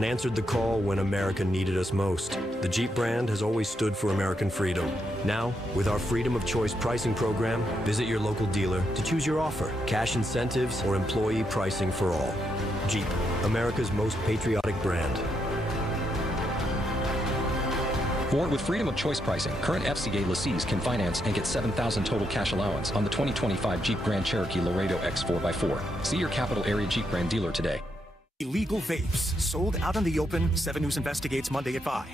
and answered the call when America needed us most. The Jeep brand has always stood for American freedom. Now, with our Freedom of Choice pricing program, visit your local dealer to choose your offer, cash incentives, or employee pricing for all. Jeep, America's most patriotic brand. Or with Freedom of Choice pricing, current FCA lessees can finance and get $7,000 total cash allowance on the 2025 Jeep Grand Cherokee Laredo X 4x4. See your capital area Jeep brand dealer today. Illegal vapes sold out in the open. 7 News investigates Monday at 5.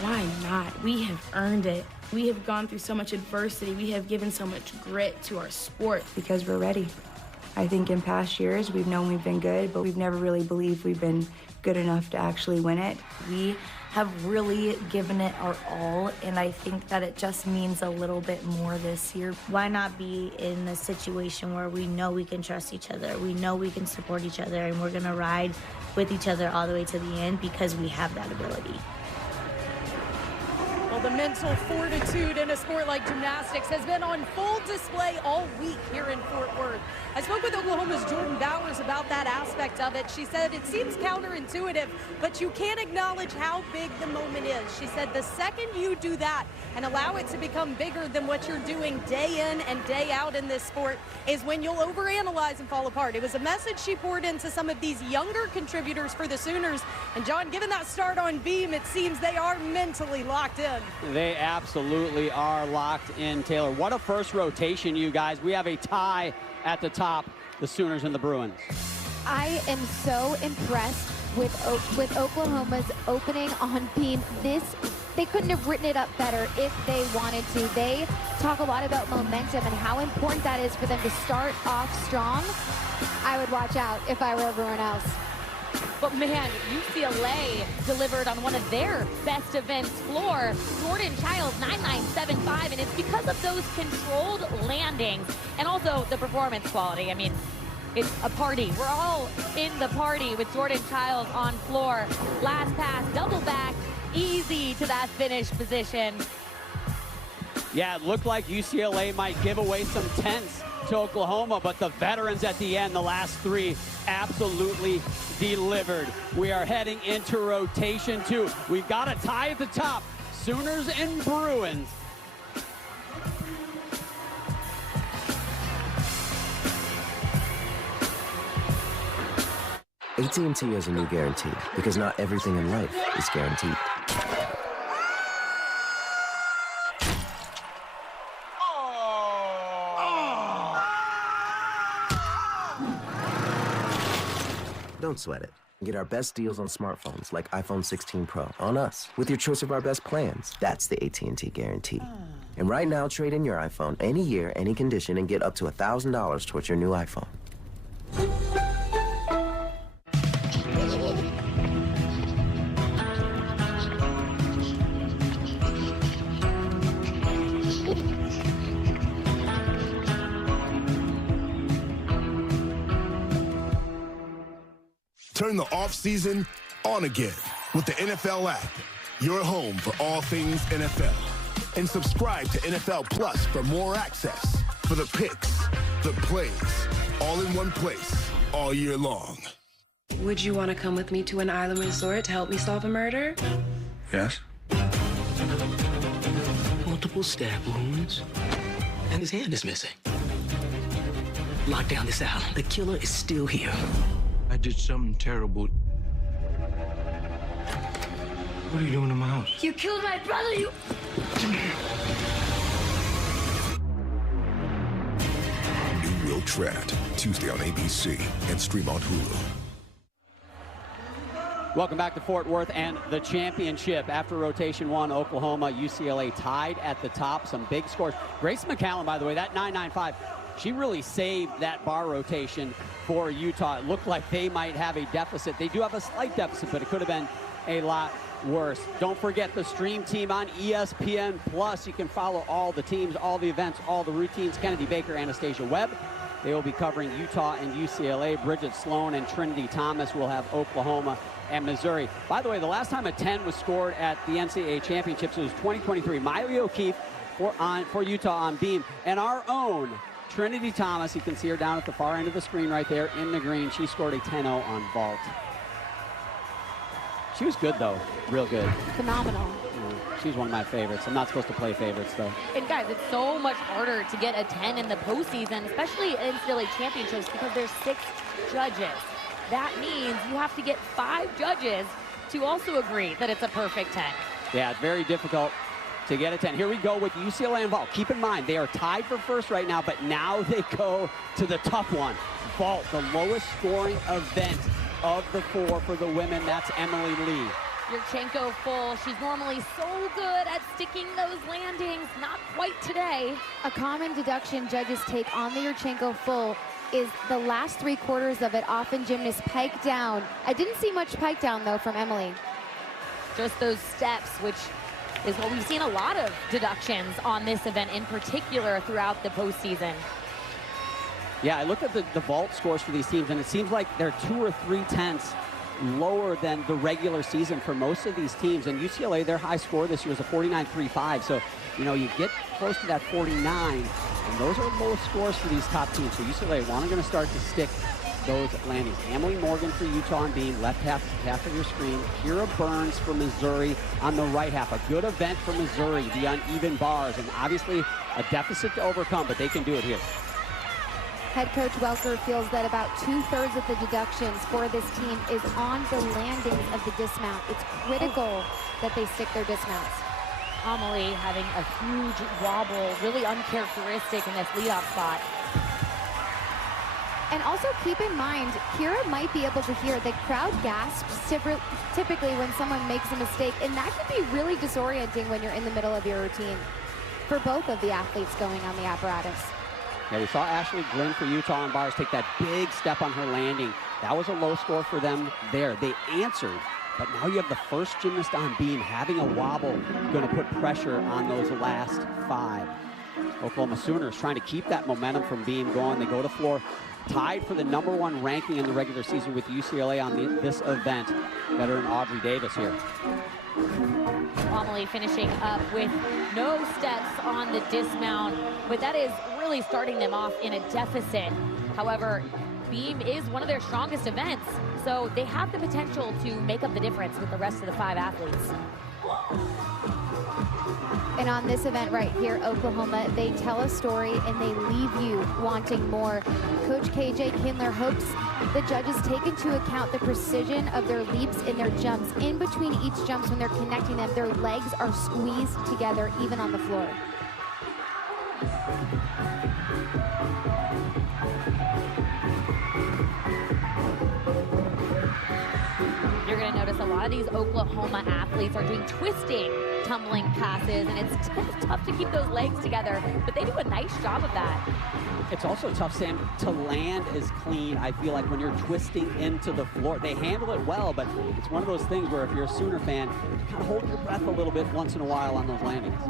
Why not? We have earned it. We have gone through so much adversity. We have given so much grit to our sport. Because we're ready. I think in past years, we've known we've been good, but we've never really believed we've been good enough to actually win it. We have really given it our all, and I think that it just means a little bit more this year. Why not be in a situation where we know we can trust each other, we know we can support each other, and we're gonna ride with each other all the way to the end because we have that ability. Well, the mental fortitude in a sport like gymnastics has been on full display all week here in Fort Worth. I spoke with Oklahoma's Jordan Bowers about that aspect of it. She said it seems counterintuitive, but you can't acknowledge how big the moment is. She said the second you do that and allow it to become bigger than what you're doing day in and day out in this sport is when you'll overanalyze and fall apart. It was a message she poured into some of these younger contributors for the Sooners. And John, given that start on beam, it seems they are mentally locked in. They absolutely are locked in, Taylor. What a first rotation, you guys. We have a tie at the top, the Sooners and the Bruins. I am so impressed with Oklahoma's opening on beam. They couldn't have written it up better if they wanted to. They talk a lot about momentum and how important that is for them to start off strong. I would watch out if I were everyone else. But man, UCLA delivered on one of their best events floor. Jordan Childs, 9975, and it's because of those controlled landings and also the performance quality. I mean, it's a party. We're all in the party with Jordan Childs on floor. Last pass, double back, easy to that finish position. Yeah, it looked like UCLA might give away some tenths to Oklahoma, but the veterans at the end, the last three, absolutely delivered. We are heading into rotation 2. We've got a tie at the top, Sooners and Bruins. AT&T has a new guarantee because not everything in life is guaranteed. Don't sweat it. Get our best deals on smartphones like iPhone 16 Pro on us with your choice of our best plans. That's the AT&T guarantee. And right now, trade in your iPhone any year, any condition, and get up to $1,000 towards your new iPhone. Turn the off-season on again with the NFL app, your home for all things NFL. And subscribe to NFL Plus for more access for the picks, the plays, all in one place, all year long. Would you want to come with me to an island resort to help me solve a murder? Yes. Multiple stab wounds, and his hand is missing. Lock down this island. The killer is still here. I did something terrible. What are you doing in my house? You killed my brother, you... New Will Tread, Tuesday on ABC and stream on Hulu. Welcome back to Fort Worth and the championship. After rotation 1, Oklahoma, UCLA tied at the top. Some big scores. Grace McCallum, by the way, that 9.95, she really saved that bar rotation for Utah. It looked like they might have a deficit. They do have a slight deficit, but it could have been a lot worse. Don't forget the stream team on ESPN Plus. You can follow all the teams, all the events, all the routines. Kennedy Baker, Anastasia Webb. They will be covering Utah and UCLA. Bridget Sloan and Trinity Thomas will have Oklahoma and Missouri. By the way, the last time a 10 was scored at the NCAA championships, it was 2023. Miley O'Keefe for Utah on beam. And our own Trinity Thomas, you can see her down at the far end of the screen right there in the green. She scored a 10-0 on vault. She was good, though. Real good. Phenomenal. She's one of my favorites. I'm not supposed to play favorites, though. And guys, it's so much harder to get a 10 in the postseason, especially in NCAA championships, because there's 6 judges. That means you have to get 5 judges to also agree that it's a perfect 10. Yeah, it's very difficult to get a 10. Here we go with UCLA and vault. Keep in mind, they are tied for first right now, but now they go to the tough one. Vault, the lowest scoring event of the 4 for the women. That's Emily Lee. Yurchenko full. She's normally so good at sticking those landings. Not quite today. A common deduction judges take on the Yurchenko full is the last 3 quarters of it. Often gymnasts pike down. I didn't see much pike down, though, from Emily. Just those steps, which is what we've seen a lot of deductions on this event in particular throughout the postseason. Yeah, I looked at the vault scores for these teams, and it seems like they're 2 or 3 tenths lower than the regular season for most of these teams. And UCLA, their high score this year is a 49.35. So, you know, you get close to that 49, and those are low scores for these top teams. So UCLA going to start to stick those landings. Emily Morgan for Utah on beam, left half of your screen. Kira Burns for Missouri on the right half. A good event for Missouri, the uneven bars, and obviously a deficit to overcome, but they can do it here. Head coach Welker feels that about 2/3 of the deductions for this team is on the landings of the dismount. It's critical that they stick their dismounts. Amelie having a huge wobble, really uncharacteristic in this leadoff spot. And also keep in mind, Kira might be able to hear the crowd gasps typically when someone makes a mistake, and that can be really disorienting when you're in the middle of your routine for both of the athletes going on the apparatus. Yeah, we saw Ashley Glynn for Utah on bars take that big step on her landing. That was a low score for them there. They answered, but now you have the first gymnast on beam having a wobble, going to put pressure on those last 5. Oklahoma Sooners trying to keep that momentum from beam going. They go to floor, tied for the #1 ranking in the regular season with UCLA on this event. Veteran Audrey Davis here. Amelie finishing up with no steps on the dismount, but that is really starting them off in a deficit. However, beam is one of their strongest events, so they have the potential to make up the difference with the rest of the 5 athletes. And on this event right here, Oklahoma, they tell a story and they leave you wanting more. Coach KJ Kindler hopes the judges take into account the precision of their leaps and their jumps. In between each jumps, when they're connecting them, their legs are squeezed together, even on the floor. You're going to notice a lot of these Oklahoma athletes are doing twisting tumbling passes, and it's tough to keep those legs together, but they do a nice job of that. It's also tough, Sam, to land as clean, I feel like, when you're twisting into the floor. They handle it well, but it's one of those things where if you're a Sooner fan, you kind of hold your breath a little bit once in a while on those landings.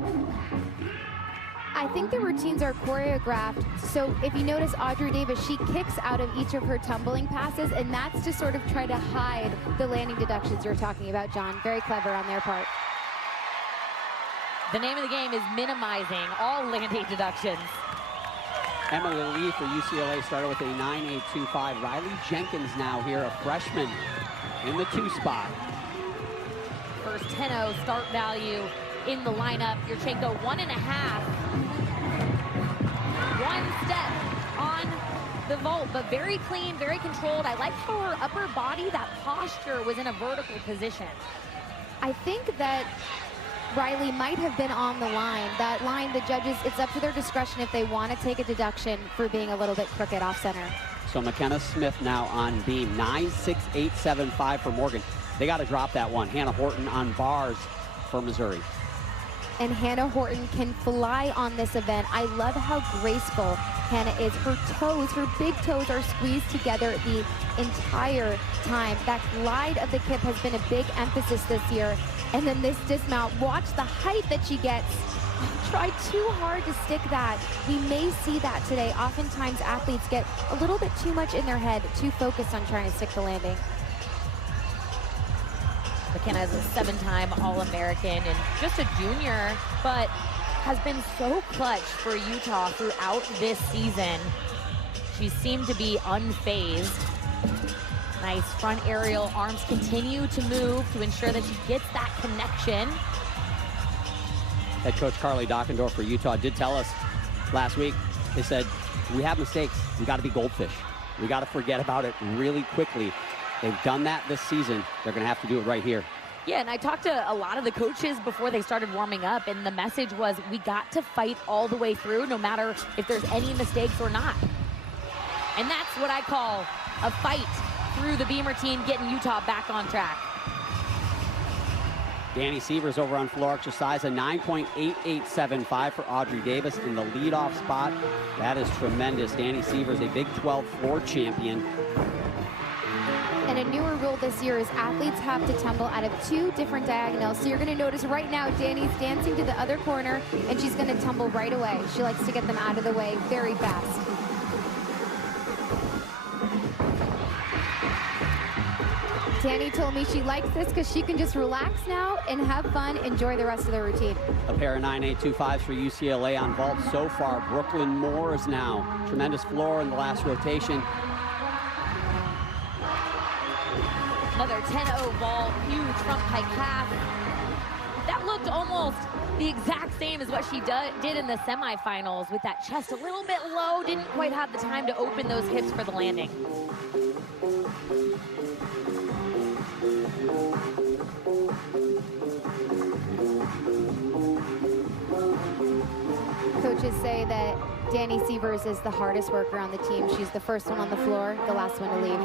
I think the routines are choreographed, so if you notice Audrey Davis, she kicks out of each of her tumbling passes, and that's to sort of try to hide the landing deductions you're talking about, John. Very clever on their part. The name of the game is minimizing all landing deductions. Emily Lee for UCLA started with a 9.825. Riley Jenkins now here, a freshman in the 2 spot. First 10-0 start value in the lineup. Yurchenko 1.5. 1 step on the vault, but very clean, very controlled. I like how her upper body, that posture was in a vertical position. I think that Riley might have been on the line. That line, the judges, it's up to their discretion if they want to take a deduction for being a little bit crooked off center. So McKenna Smith now on beam, 9.6875 for Morgan. They got to drop that one. Hannah Horton on bars for Missouri. And Hannah Horton can fly on this event. I love how graceful Hannah is. Her toes, her big toes are squeezed together the entire time. That glide of the kip has been a big emphasis this year. And then this dismount, watch the height that she gets. Try too hard to stick that. We may see that today. Oftentimes athletes get a little bit too much in their head, too focused on trying to stick the landing. McKenna is a 7-time All-American and just a junior, but has been so clutch for Utah throughout this season. She seemed to be unfazed. Nice front aerial. Arms continue to move to ensure that she gets that connection. Head coach Carly Dockendorf for Utah did tell us last week, they said, we have mistakes. We got to be goldfish. We got to forget about it really quickly. They've done that this season. They're going to have to do it right here. Yeah, and I talked to a lot of the coaches before they started warming up, and the message was we got to fight all the way through, no matter if there's any mistakes or not. And that's what I call a fight through the beam routine, getting Utah back on track. Danny Sievers over on floor exercise, a 9.8875 for Audrey Davis in the leadoff spot. That is tremendous. Danny Sievers, a Big 12 floor champion. And a newer rule this year is athletes have to tumble out of 2 different diagonals. So you're going to notice right now Danny's dancing to the other corner, and she's going to tumble right away. She likes to get them out of the way very fast. Danny told me she likes this because she can just relax now and have fun, enjoy the rest of the routine. A pair of 9.825s for UCLA on vault so far. Brooklyn Moores now. Tremendous floor in the last rotation. Another 10-0 vault, huge front pike half. That looked almost the exact same as what she did in the semifinals, with that chest a little bit low, didn't quite have the time to open those hips for the landing. Coaches say that Danny Sievers is the hardest worker on the team. She's the first one on the floor, the last one to leave.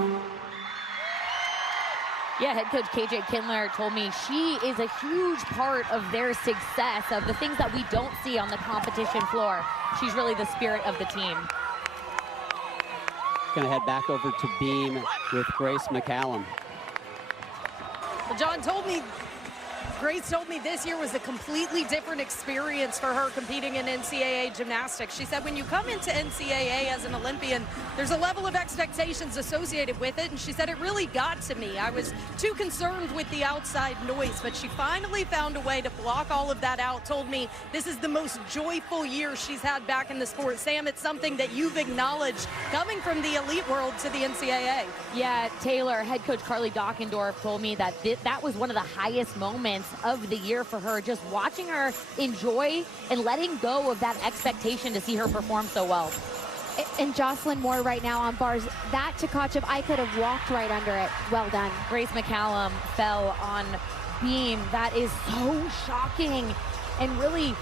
Yeah, head coach KJ Kindler told me she is a huge part of their success, of the things that we don't see on the competition floor. She's really the spirit of the team. Gonna head back over to beam with Grace McCallum. Well, John Grace told me this year was a completely different experience for her competing in NCAA gymnastics. She said when you come into NCAA as an Olympian, there's a level of expectations associated with it, and she said it really got to me. I was too concerned with the outside noise, but she finally found a way to block all of that out. Told me this is the most joyful year she's had back in the sport. Sam, it's something that you've acknowledged coming from the elite world to the NCAA. Yeah, Taylor, head coach Carly Dockendorf told me that that was one of the highest moments of the year for her, just watching her enjoy and letting go of that expectation to see her perform so well. And Jocelyn Moore right now on bars. That Tkachev, I could have walked right under it. Well done. Grace McCallum fell on beam. That is so shocking and really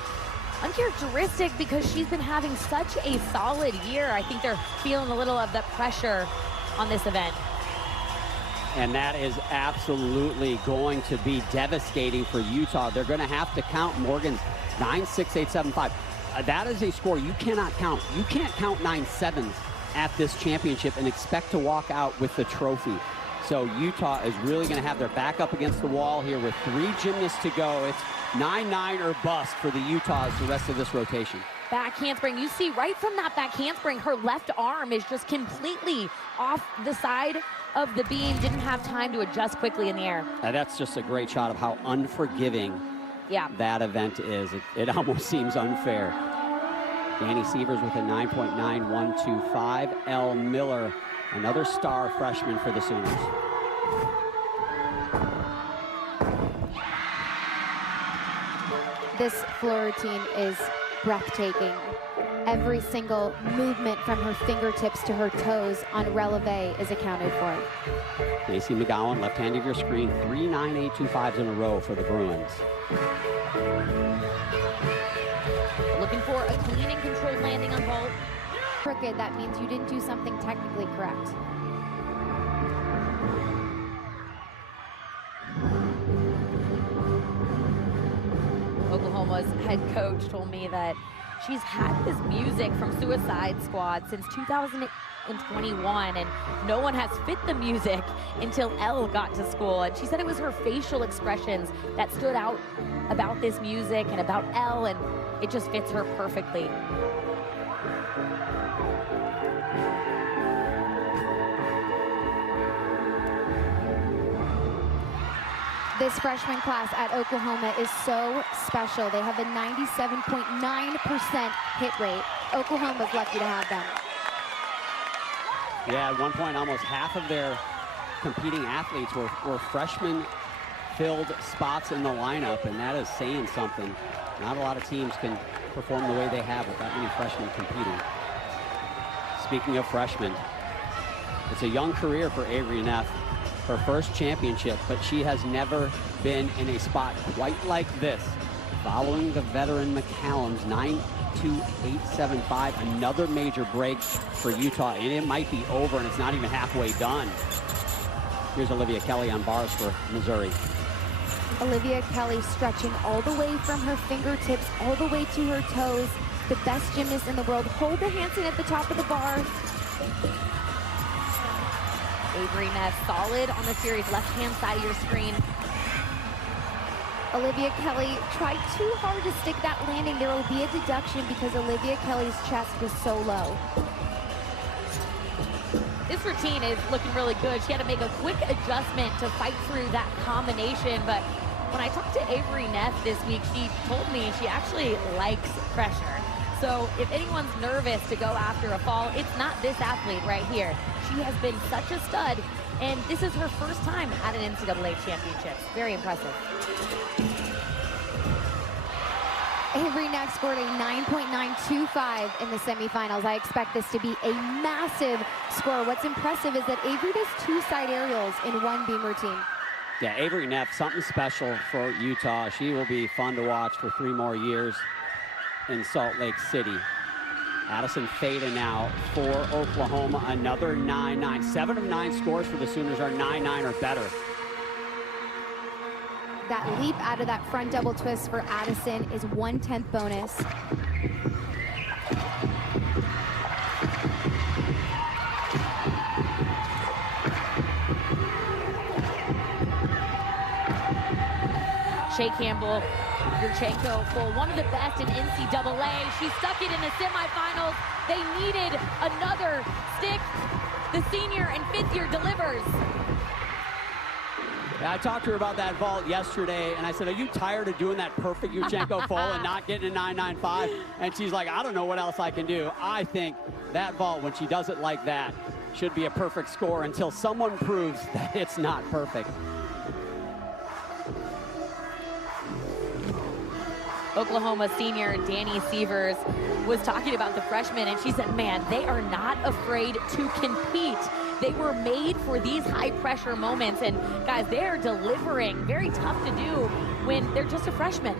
uncharacteristic because she's been having such a solid year. I think they're feeling a little of the pressure on this event. And that is absolutely going to be devastating for Utah. They're going to have to count Morgan's 9.6875. That is a score you cannot count. You can't count 9.7s at this championship and expect to walk out with the trophy. So Utah is really going to have their back up against the wall here with 3 gymnasts to go. It's 9-9 or bust for the Utahs the rest of this rotation. Back handspring. You see right from that back handspring, her left arm is just completely off the side of the beam. Didn't have time to adjust quickly in the air. That's just a great shot of how unforgiving that event is. It almost seems unfair. Danny Sievers with a 9.9125. Elle Miller, another star freshman for the Sooners. This floor routine is breathtaking. Every single movement from her fingertips to her toes on releve is accounted for. Macy McGowan, left hand of your screen, 3 9.825s in a row for the Bruins. Looking for a clean and controlled landing on vault. Crooked, that means you didn't do something technically correct. Oklahoma's head coach told me that she's had this music from Suicide Squad since 2021, and no one has fit the music until Elle got to school. And she said it was her facial expressions that stood out about this music and about Elle, and it just fits her perfectly. This freshman class at Oklahoma is so special. They have a 97.9% hit rate. Oklahoma's lucky to have them. Yeah, at one point, almost half of their competing athletes were freshman-filled spots in the lineup, and that is saying something. Not a lot of teams can perform the way they have with that many freshmen competing. Speaking of freshmen, it's a young career for Avery Neff. Her first championship, but she has never been in a spot quite like this. Following the veteran McCallum's 9.2875, another major break for Utah, and it might be over, and it's not even halfway done. Here's Olivia Kelly on bars for Missouri. Olivia Kelly stretching all the way from her fingertips, all the way to her toes. The best gymnast in the world. Hold the Hansen at the top of the bar. Avery Neff solid on the series, left-hand side of your screen. Olivia Kelly tried too hard to stick that landing. There will be a deduction because Olivia Kelly's chest was so low. This routine is looking really good. She had to make a quick adjustment to fight through that combination, but when I talked to Avery Neff this week, she told me she actually likes pressure. So if anyone's nervous to go after a fall, it's not this athlete right here. She has been such a stud, and this is her first time at an NCAA championship. Very impressive. Avery Neff scored a 9.925 in the semifinals. I expect this to be a massive score. What's impressive is that Avery does 2 side aerials in one beam routine. Yeah, Avery Neff, something special for Utah. She will be fun to watch for 3 more years in Salt Lake City. Addison Fada now for Oklahoma, another 9-9. 7 of 9 scores for the Sooners are 9-9 or better. That leap out of that front double twist for Addison is 1/10 bonus. Shea Campbell, Yurchenko full, one of the best in NCAA. She stuck it in the semifinals. They needed another stick. The senior and 5th year delivers. Yeah, I talked to her about that vault yesterday, and I said, are you tired of doing that perfect Yurchenko full and not getting a 9.95? And she's like, I don't know what else I can do. I think that vault, when she does it like that, should be a perfect score until someone proves that it's not perfect. Oklahoma senior Danny Sievers was talking about the freshmen, and she said, man, they are not afraid to compete. They were made for these high pressure moments, and guys, they are delivering. Very tough to do when they're just a freshman.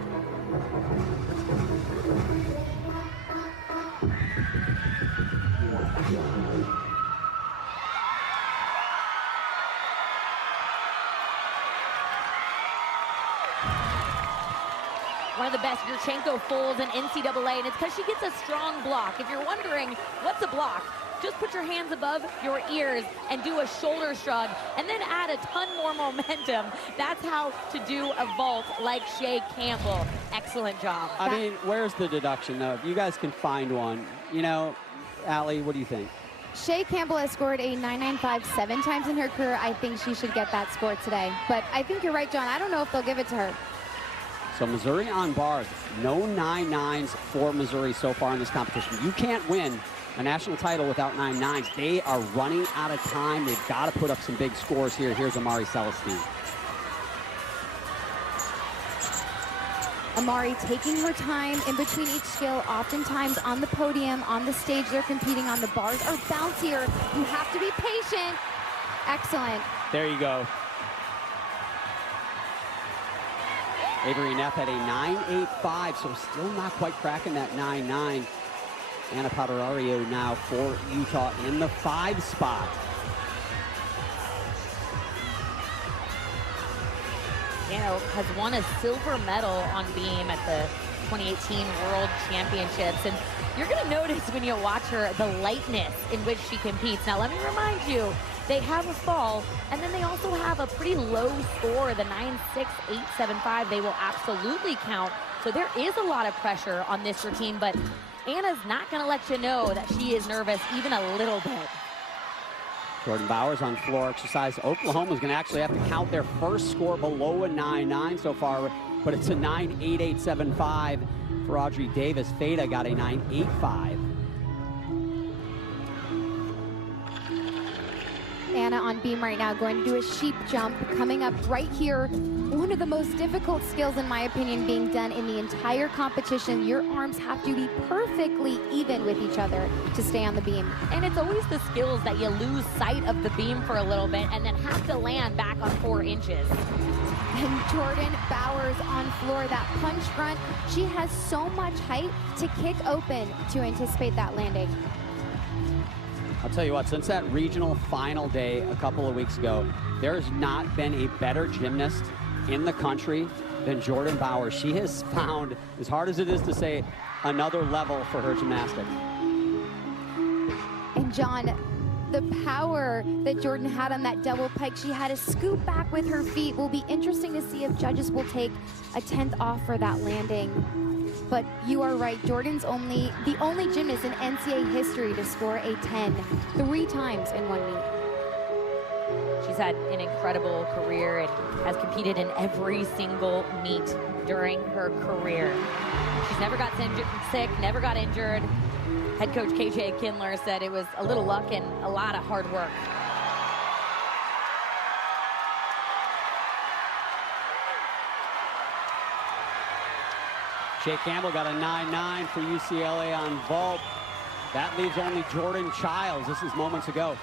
One of the best Yurchenko fulls in NCAA, and it's because she gets a strong block. If you're wondering, what's a block? Just put your hands above your ears and do a shoulder shrug, and then add a ton more momentum. That's how to do a vault like Shea Campbell. Excellent job. I mean, where's the deduction, though? If you guys can find one, you know, Allie, what do you think? Shea Campbell has scored a 9.95 7 times in her career. I think she should get that score today. But I think you're right, John. I don't know if they'll give it to her. So Missouri on bars, no 9.9s for Missouri so far in this competition. You can't win a national title without 9.9s. They are running out of time. They've got to put up some big scores here. Here's Amari Celestine. Amari taking her time in between each skill. Oftentimes on the podium, on the stage they're competing on, the bars are bouncier. You have to be patient. Excellent. There you go. Avery Neff had a 9.85, so still not quite cracking that 9.9. Anna Padurario now for Utah in the 5 spot. Anna has won a silver medal on beam at the 2018 World Championships, and you're going to notice when you watch her the lightness in which she competes. Now, let me remind you, they have a fall, and then they also have a pretty low score, the 9.6875. They will absolutely count. So there is a lot of pressure on this routine, but Anna's not going to let you know that she is nervous even a little bit. Jordan Bowers on floor exercise. Oklahoma's going to actually have to count their first score below a 9-9 so far, but it's a 9.8875 for Audrey Davis. Feda got a 9.85. Anna on beam right now, going to do a sheep jump, coming up right here. One of the most difficult skills, in my opinion, being done in the entire competition. Your arms have to be perfectly even with each other to stay on the beam. And it's always the skills that you lose sight of the beam for a little bit and then have to land back on 4 inches. And Jordan Bowers on floor, that punch front. She has so much height to kick open to anticipate that landing. I'll tell you what, since that regional final day a couple of weeks ago, there's not been a better gymnast in the country than Jordan Bowers. She has found, as hard as it is to say, another level for her gymnastics. And John, the power that Jordan had on that double pike, she had to scoop back with her feet. Will be interesting to see if judges will take a 10th off for that landing. But you are right, Jordan's the only gymnast in NCAA history to score a 10 3 times in one meet. She's had an incredible career and has competed in every single meet during her career. She's never got sick, never got injured. Head coach KJ Kindler said it was a little luck and a lot of hard work. Shea Campbell got a 9.9 for UCLA on vault. That leaves only Jordan Childs. This is moments ago.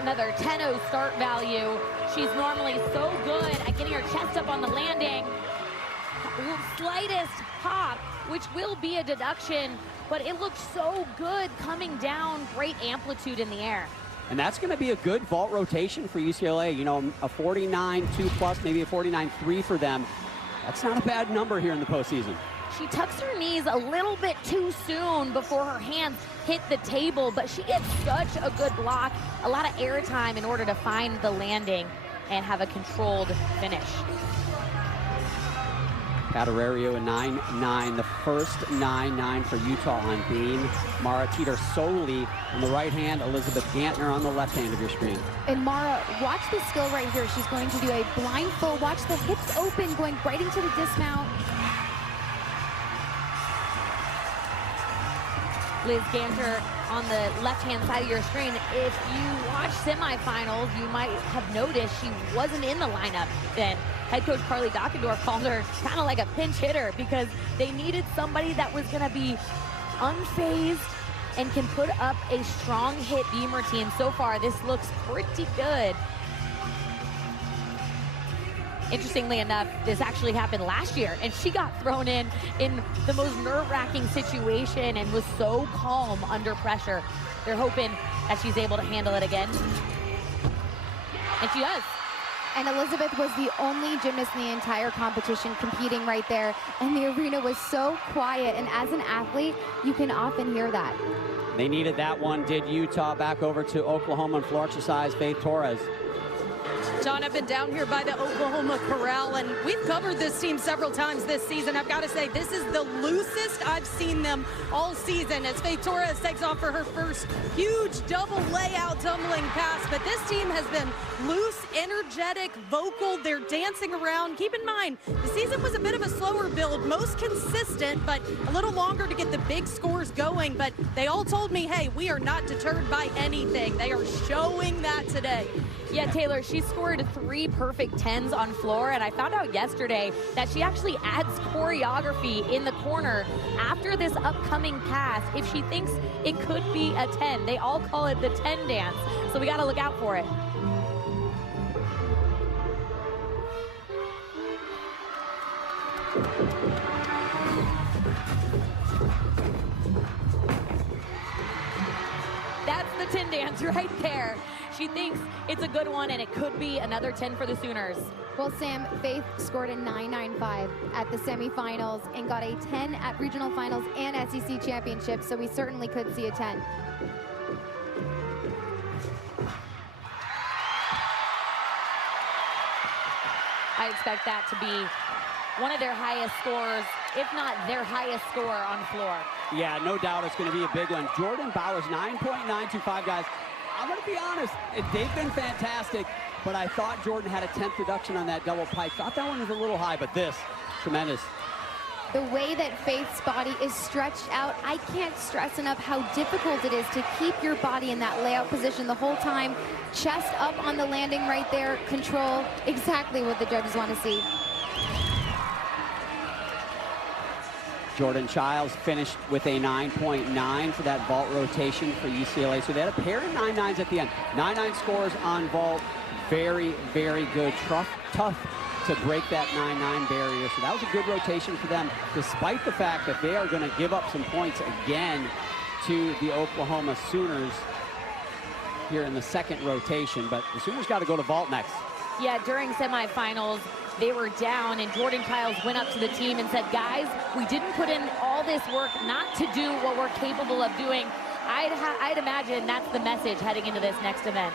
Another 10-0 start value. She's normally so good at getting her chest up on the landing. Slightest hop, which will be a deduction, but it looks so good coming down. Great amplitude in the air. And that's going to be a good vault rotation for UCLA. You know, a 49.2 plus, maybe a 49.3 for them. That's not a bad number here in the postseason. She tucks her knees a little bit too soon before her hands hit the table, but she gets such a good block, a lot of air time in order to find the landing and have a controlled finish. Catarario a 9.9, the first 9.9 for Utah on beam. Mara Teeter-Soley on the right hand, Elizabeth Gantner on the left hand of your screen. And Mara, watch the skill right here. She's going to do a blindfold. Watch the hips open, going right into the dismount. Liz Ganter on the left-hand side of your screen. If you watch semifinals, you might have noticed she wasn't in the lineup then. Head coach Carly Dockendorf called her kind of like a pinch hitter because they needed somebody that was going to be unfazed and can put up a strong hit beam routine. So far, this looks pretty good. Interestingly enough, this actually happened last year, and she got thrown in the most nerve-wracking situation and was so calm under pressure. They're hoping that she's able to handle it again. And she does. And Elizabeth was the only gymnast in the entire competition competing right there. And the arena was so quiet. And as an athlete, you can often hear that. They needed that one, did Utah. Back over to Oklahoma and floor exercise, Faith Torres. John, I've been down here by the Oklahoma Corral, and we've covered this team several times this season. I've got to say, this is the loosest I've seen them all season as Faith Torres takes off for her first huge double layout tumbling pass. But this team has been loose, energetic, vocal. They're dancing around. Keep in mind, the season was a bit of a slower build, most consistent, but a little longer to get the big scores going. But they all told me, hey, we are not deterred by anything. They are showing that today. Yeah, Taylor, she scored 3 perfect 10s on floor, and I found out yesterday that she actually adds choreography in the corner after this upcoming pass if she thinks it could be a 10. They all call it the 10 dance, so we got to look out for it. That's the 10 dance right there. She thinks it's a good one, and it could be another 10 for the Sooners. Well, Sam, Faith scored a 9.95 at the semifinals and got a 10 at regional finals and SEC championships, so we certainly could see a 10. I expect that to be one of their highest scores if not their highest score on floor. Yeah, no doubt it's going to be a big one. Jordan Bowers, 9.925, guys. I'm going to be honest, they've been fantastic, but I thought Jordan had a 10th reduction on that double pike. Thought that one was a little high, but this, tremendous. The way that Faith's body is stretched out, I can't stress enough how difficult it is to keep your body in that layout position the whole time. Chest up on the landing right there, control, exactly what the judges want to see. Jordan Childs finished with a 9.9 for that vault rotation for UCLA. So they had a pair of 9.9s at the end. 9.9 scores on vault. Very, very good. Tough to break that 9.9 barrier. So that was a good rotation for them, despite the fact that they are going to give up some points again to the Oklahoma Sooners here in the second rotation. But the Sooners got to go to vault next. Yeah, during semifinals, they were down, and Jordan Childs went up to the team and said, guys, we didn't put in all this work not to do what we're capable of doing. I'd imagine that's the message heading into this next event.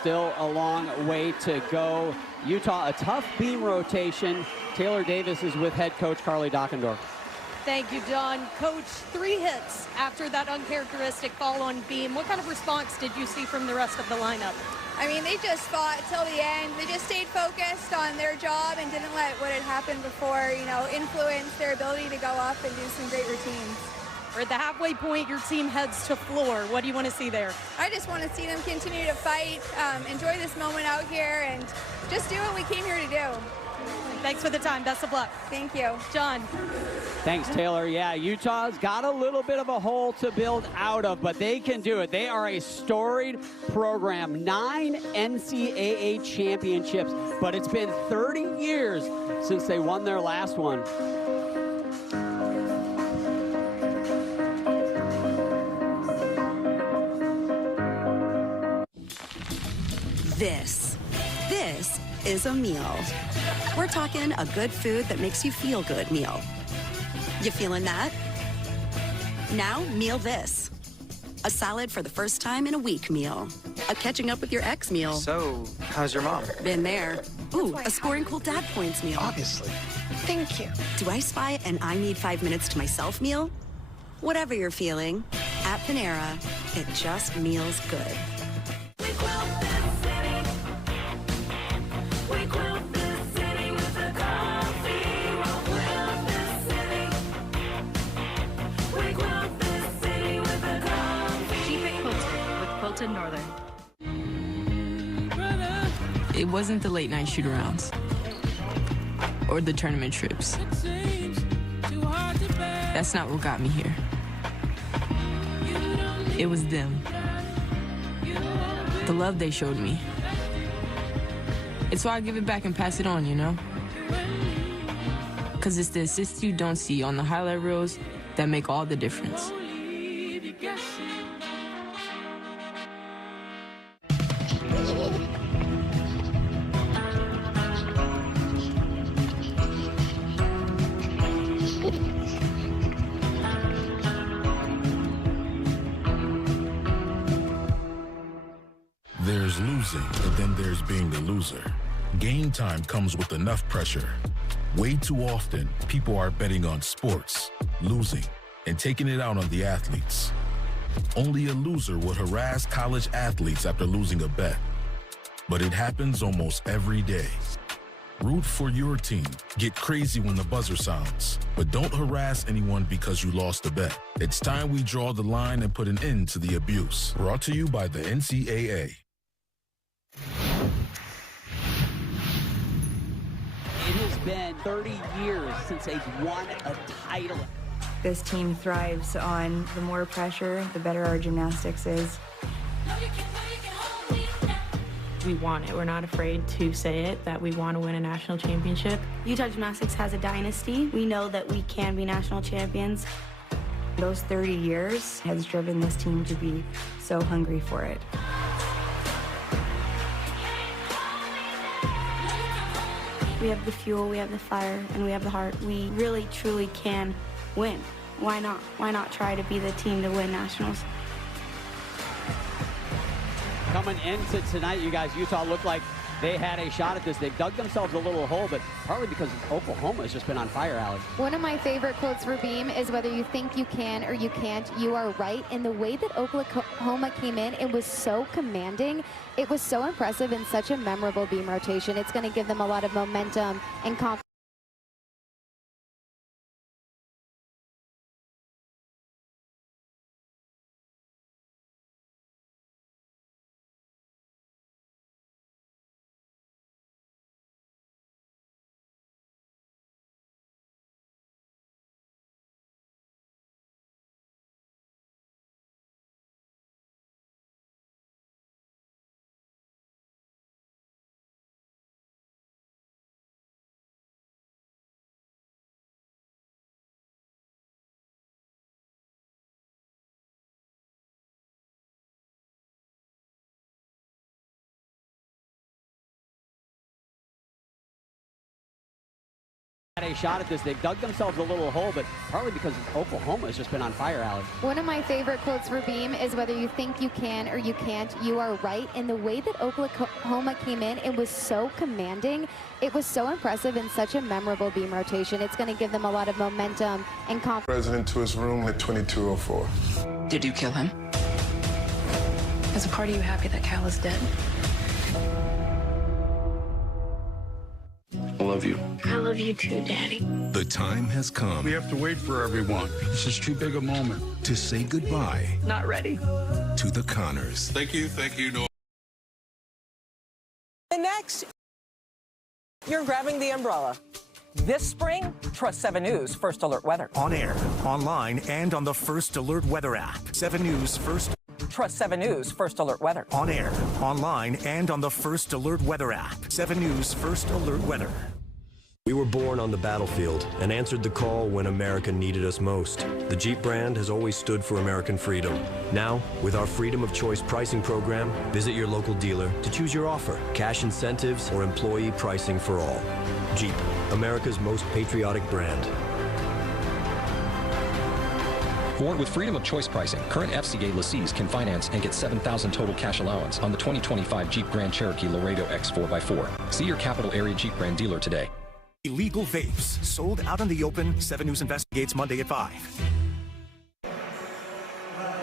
Still a long way to go. Utah, a tough beam rotation. Taylor Davis is with head coach Carly Dockendorf. Thank you, John. Coach, 3 hits after that uncharacteristic fall on beam. What kind of response did you see from the rest of the lineup? I mean, they just fought till the end. They just stayed focused on their job and didn't let what had happened before, influence their ability to go up and do some great routines. We're at the halfway point, your team heads to floor. What do you want to see there? I just want to see them continue to fight, enjoy this moment out here, and just do what we came here to do. Thanks for the time. Best of luck. Thank you. John. Thanks, Taylor. Yeah, Utah's got a little bit of a hole to build out of, but they can do it. They are a storied program. 9 NCAA championships, but it's been 30 years since they won their last one. This is a meal. We're talking a good food that makes you feel good meal. You feeling that? Now meal this. A salad for the first time in a week meal. A catching up with your ex meal. So, how's your mom? Been there. Ooh, a scoring cool dad points meal. Obviously. Thank you. Do I spy an I need 5 minutes to myself meal? Whatever you're feeling, at Panera, it just meals good. Northern. It wasn't the late night shoot-arounds or the tournament trips. That's not what got me here. It was them. The love they showed me. It's why I give it back and pass it on, Because it's the assists you don't see on the highlight reels that make all the difference. There's losing, and then there's being the loser. Game time comes with enough pressure. Way too often, people are betting on sports, losing, and taking it out on the athletes. Only a loser would harass college athletes after losing a bet. But it happens almost every day. Root for your team. Get crazy when the buzzer sounds. But don't harass anyone because you lost a bet. It's time we draw the line and put an end to the abuse. Brought to you by the NCAA. It has been 30 years since they've won a title. This team thrives on the more pressure, the better our gymnastics is. We want it. We're not afraid to say it, that we want to win a national championship. Utah Gymnastics has a dynasty. We know that we can be national champions. Those 30 years has driven this team to be so hungry for it. We have the fuel, we have the fire, and we have the heart. We really, truly can win. Why not? Why not try to be the team to win nationals? Coming into tonight, you guys, Utah looked like they had a shot at this. They've dug themselves a little hole, but partly because Oklahoma has just been on fire, Allie. One of my favorite quotes for Beam is, whether you think you can or you can't, you are right. And the way that Oklahoma came in, it was so commanding. It was so impressive and such a memorable Beam rotation. It's going to give them a lot of momentum and confidence. Had a shot at this. They've dug themselves a little hole, but partly because Oklahoma has just been on fire, Allie. One of my favorite quotes for Beam is, whether you think you can or you can't, you are right. And the way that Oklahoma came in, it was so commanding. It was so impressive and such a memorable Beam rotation. It's going to give them a lot of momentum and confidence. President to his room at 2204. Did you kill him? Is a part of you happy that Cal is dead? I love you. I love you too, Daddy. The time has come. We have to wait for everyone. This is too big a moment. To say goodbye. Not ready. To the Connors. Thank you, Noah. And next, you're grabbing the umbrella. This spring, trust 7 News First Alert Weather. On air, online, and on the First Alert Weather app. 7 News First. Trust 7 News First Alert Weather. On air, online, and on the First Alert Weather app. 7 News First Alert Weather. We were born on the battlefield and answered the call when America needed us most. The Jeep brand has always stood for American freedom. Now, with our freedom of choice pricing program, visit your local dealer to choose your offer, cash incentives, or employee pricing for all. Jeep, America's most patriotic brand. Or with freedom of choice pricing, current FCA lessees can finance and get $7,000 total cash allowance on the 2025 Jeep Grand Cherokee Laredo X 4x4. See your capital area Jeep brand dealer today. Illegal vapes sold out in the open. 7 News investigates Monday at 5.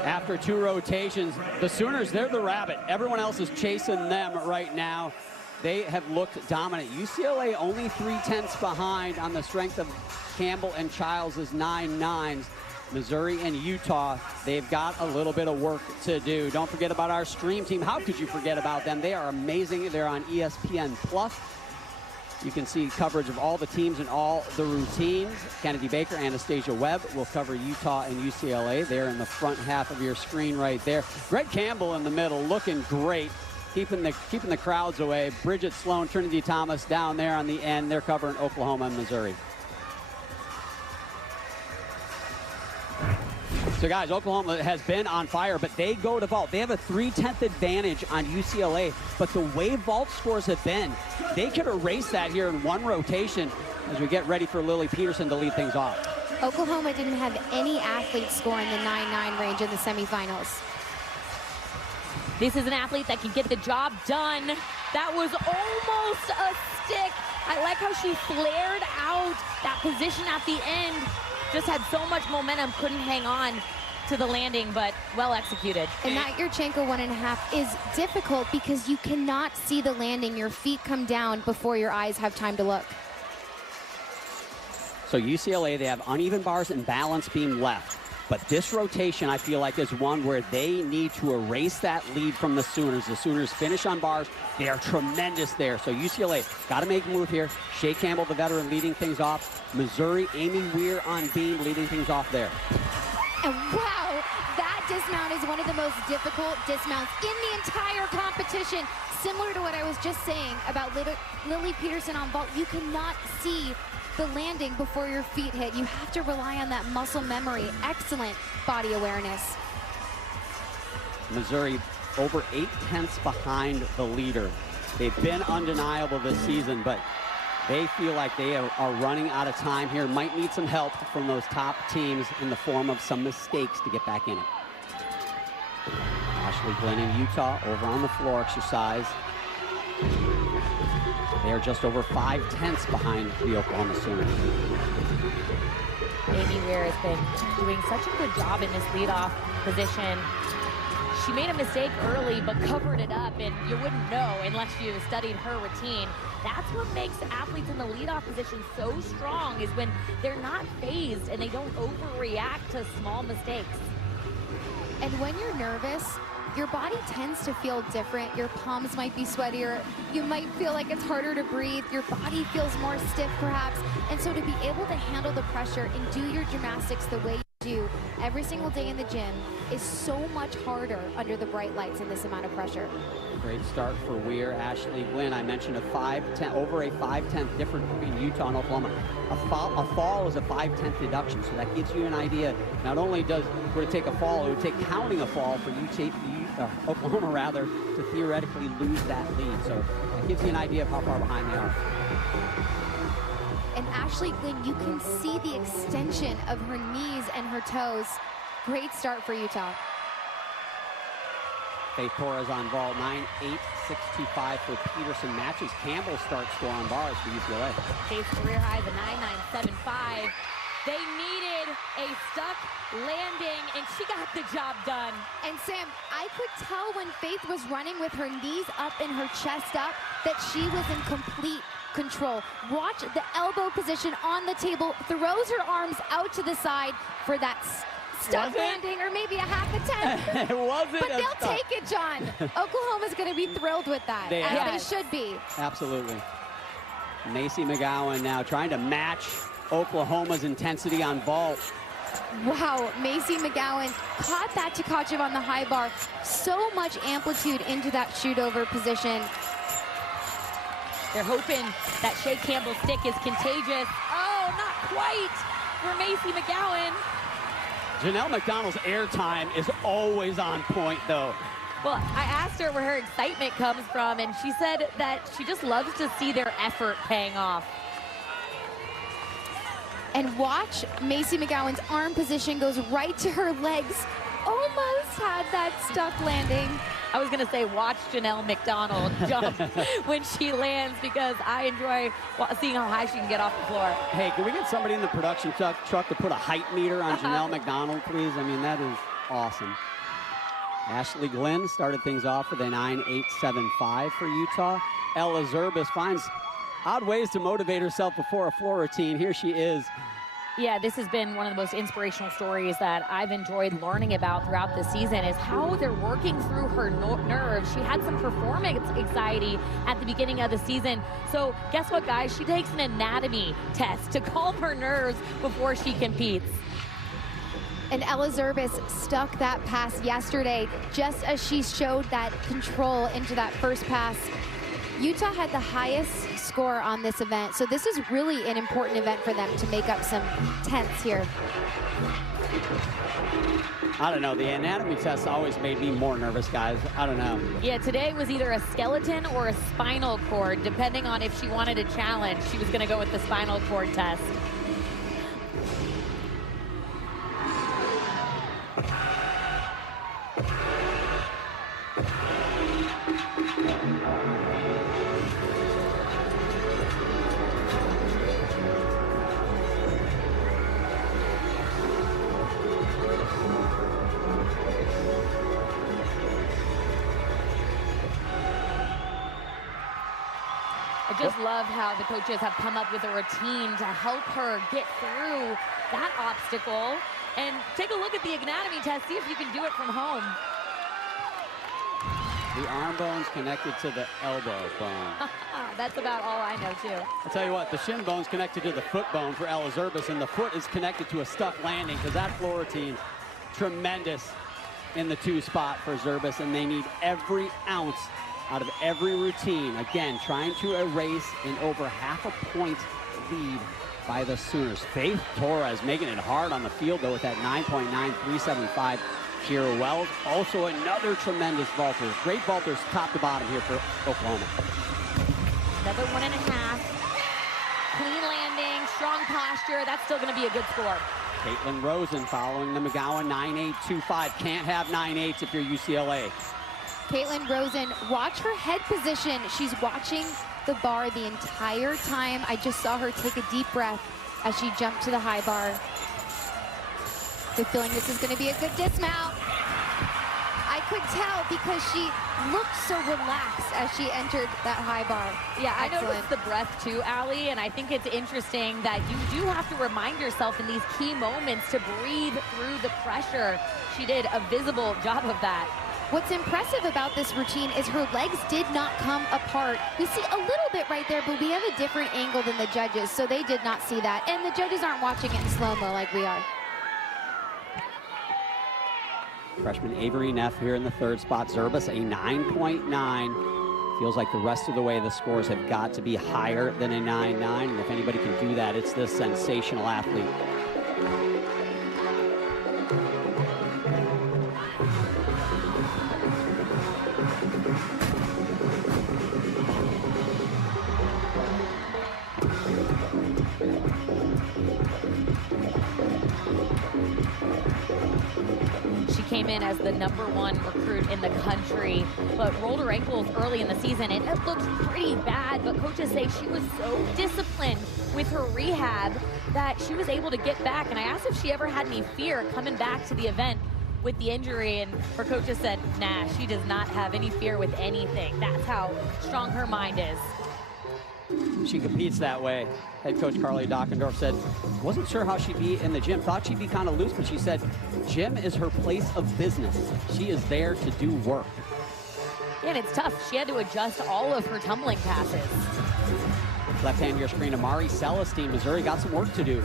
After 2 rotations, the Sooners, they're the rabbit. Everyone else is chasing them right now. They have looked dominant. UCLA only 3/10 behind on the strength of Campbell and Childs' 9.9s. Missouri and Utah, they've got a little bit of work to do. Don't forget about our stream team. How could you forget about them? They are amazing. They're on ESPN+. You can see coverage of all the teams and all the routines. Kennedy Baker, Anastasia Webb will cover Utah and UCLA. They're in the front half of your screen right there. Greg Campbell in the middle, looking great, keeping the crowds away. Bridget Sloan, Trinity Thomas down there on the end. They're covering Oklahoma and Missouri. So guys, Oklahoma has been on fire, but they go to vault. They have a 3/10 advantage on UCLA, but the way vault scores have been, they could erase that here in 1 rotation as we get ready for Lily Peterson to lead things off. Oklahoma didn't have any athletes score in the 9.9 range in the semifinals. This is an athlete that can get the job done. That was almost a stick. I like how she flared out that position at the end. Just had so much momentum, couldn't hang on to the landing, but well executed. And that Yurchenko 1.5 is difficult because you cannot see the landing. Your feet come down before your eyes have time to look. So UCLA, they have uneven bars and balance beam left. But this rotation, I feel like, is one where they need to erase that lead from the Sooners. The Sooners finish on bars. They are tremendous there. So UCLA got to make a move here. Shea Campbell, the veteran, leading things off. Missouri, Amy Weir on beam, leading things off there. And wow, that dismount is one of the most difficult dismounts in the entire competition. Similar to what I was just saying about Lily Peterson on vault, you cannot see the landing before your feet hit. You have to rely on that muscle memory. Excellent body awareness. Missouri over 8/10 behind the leader. They've been undeniable this season, but they feel like they are running out of time here. Might need some help from those top teams in the form of some mistakes to get back in it. Ashley Glenn in Utah over on the floor exercise. They are just over 5/10 behind the Oklahoma Sooners. Amy Weir has been doing such a good job in this leadoff position. She made a mistake early, but covered it up, and you wouldn't know unless you studied her routine. That's what makes athletes in the leadoff position so strong, is when they're not phased and they don't overreact to small mistakes. And when you're nervous, your body tends to feel different. Your palms might be sweatier. You might feel like it's harder to breathe. Your body feels more stiff, perhaps. And so to be able to handle the pressure and do your gymnastics the way you do every single day in the gym is so much harder under the bright lights and this amount of pressure. Great start for Weir. Ashley Gwynn, I mentioned over a 5/10 difference between Utah and Oklahoma. A fall is a 5/10 deduction, so that gives you an idea. Not only would it take a fall, it would take counting a fall for Oklahoma rather to theoretically lose that lead. So that gives you an idea of how far behind they are. And Ashley Gwynn, you can see the extension of her knees and her toes. Great start for Utah. Faith Torres on ball, 9.8625 for Peterson. Matches Campbell's start score on bars for UCLA. Faith's career high is a 9.975. They needed a stuck landing, and she got the job done. And Sam, I could tell when Faith was running with her knees up and her chest up that she was in complete control. Watch the elbow position on the table, throws her arms out to the side for that stuck landing, or maybe a half attempt. It wasn't. But they'll take it, John. Oklahoma's going to be thrilled with that, as they should be. Absolutely. Macy McGowan now trying to match Oklahoma's intensity on vault. Wow, Macy McGowan caught that Tkachev on the high bar. So much amplitude into that shoot over position. They're hoping that Shea Campbell's stick is contagious. Oh, not quite for Macy McGowan. Janelle McDonald's airtime is always on point, though. Well, I asked her where her excitement comes from, and she said that she just loves to see their effort paying off. And watch, Macy McGowan's arm position goes right to her legs. Almost had that stuck landing. I was going to say, watch Janelle McDonald jump when she lands, because I enjoy seeing how high she can get off the floor. Hey, can we get somebody in the production truck to put a height meter on Janelle McDonald, please? I mean, that is awesome. Ashley Glenn started things off with a 9.875 for Utah. Ella Zerbis finds odd ways to motivate herself before a floor routine. Here she is. Yeah, this has been one of the most inspirational stories that I've enjoyed learning about throughout the season, is how they're working through her nerves. She had some performance anxiety at the beginning of the season. So guess what, guys? She takes an anatomy test to calm her nerves before she competes. And Ella Zerbis stuck that pass yesterday just as she showed that control into that first pass. Utah had the highest score on this event, so this is really an important event for them to make up some tenths here. I don't know, the anatomy test always made me more nervous, guys. I don't know. Yeah, today was either a skeleton or a spinal cord, depending on if she wanted a challenge. She was going to go with the spinal cord test. I just love how the coaches have come up with a routine to help her get through that obstacle. And take a look at the anatomy test, see if you can do it from home. The arm bone's connected to the elbow bone. That's about all I know, too. I'll tell you what, the shin bone's connected to the foot bone for Ella Zerbis, and the foot is connected to a stuck landing, because that floor routine, tremendous in the 2 spot for Zerbis, and they need every ounce out of every routine. Again, trying to erase an over half a point lead by the Sooners. Faith Torres making it hard on the field, though, with that 9.9375. Kira Wells, also another tremendous vaulter. Great vaulters top to bottom here for Oklahoma. Another 1.5. Clean landing, strong posture. That's still going to be a good score. Caitlin Rosen following the McGowan 9.825. Can't have 9.8s if you're UCLA. Caitlin Rosen, watch her head position. She's watching the bar the entire time. I just saw her take a deep breath as she jumped to the high bar. Good feeling this is going to be a good dismount. I could tell because she looked so relaxed as she entered that high bar. Yeah, Excellent. I noticed the breath too, Allie, and I think it's interesting that you do have to remind yourself in these key moments to breathe through the pressure. She did a visible job of that. What's impressive about this routine is her legs did not come apart. We see a little bit right there, but we have a different angle than the judges, so they did not see that. And the judges aren't watching it in slow-mo like we are. Freshman Avery Neff here in the third spot. Zerbas a 9.9. Feels like the rest of the way the scores have got to be higher than a 9.9. And if anybody can do that, it's this sensational athlete. Came in as the #1 recruit in the country, but rolled her ankles early in the season, and it looked pretty bad, but coaches say she was so disciplined with her rehab that she was able to get back. And I asked if she ever had any fear coming back to the event with the injury, and her coaches said, nah, she does not have any fear with anything. That's how strong her mind is. She competes that way. Head coach Carly Dockendorf said, wasn't sure how she'd be in the gym. Thought she'd be kind of loose, but she said, gym is her place of business. She is there to do work. Yeah, and it's tough. She had to adjust all of her tumbling passes. Left hand your screen, Amari Celestine. Missouri got some work to do.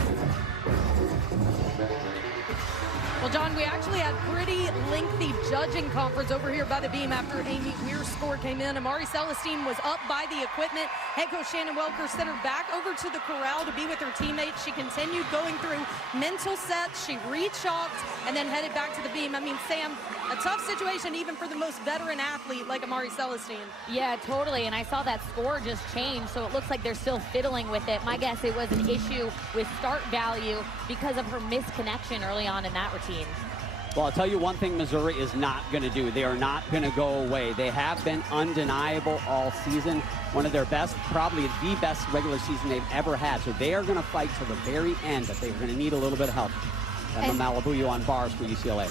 Well, John, we actually had pretty lengthy judging conference over here by the beam after Amy Weir's score came in. Amari Celestine was up by the equipment. Head coach Shannon Welker sent her back over to the corral to be with her teammates. She continued going through mental sets. She re-chalked and then headed back to the beam. I mean, Sam, a tough situation even for the most veteran athlete like Amari Celestine. Yeah, totally. And I saw that score just change, so it looks like they're still fiddling with it. My guess it was an issue with start value because of her misconnection early on in that routine. Well, I'll tell you one thing Missouri is not going to do. They are not going to go away. They have been undeniable all season. One of their best, probably the best regular season they've ever had. So they are going to fight till the very end, but they're going to need a little bit of help. And Malibuyo on bars for UCLA.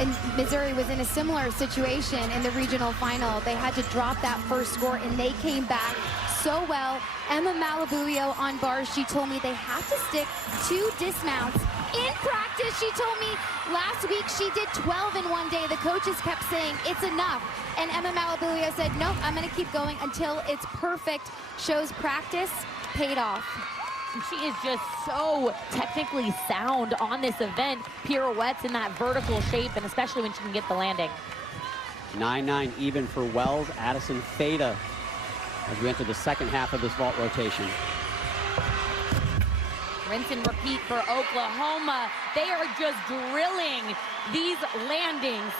And Missouri was in a similar situation in the regional final. They had to drop that first score, and they came back so well. Emma Malibuyo on bars, she told me they have to stick 2 dismounts. In practice, she told me last week she did 12 in one day. The coaches kept saying, it's enough. And Emma Malibuyo said, nope, I'm going to keep going until it's perfect. Shows practice paid off. She is just so technically sound on this event. Pirouettes in that vertical shape, and especially when she can get the landing. 9.9 even for Wells. Addison Theta as we enter the second half of this vault rotation. Rinse and repeat for Oklahoma. They are just drilling these landings.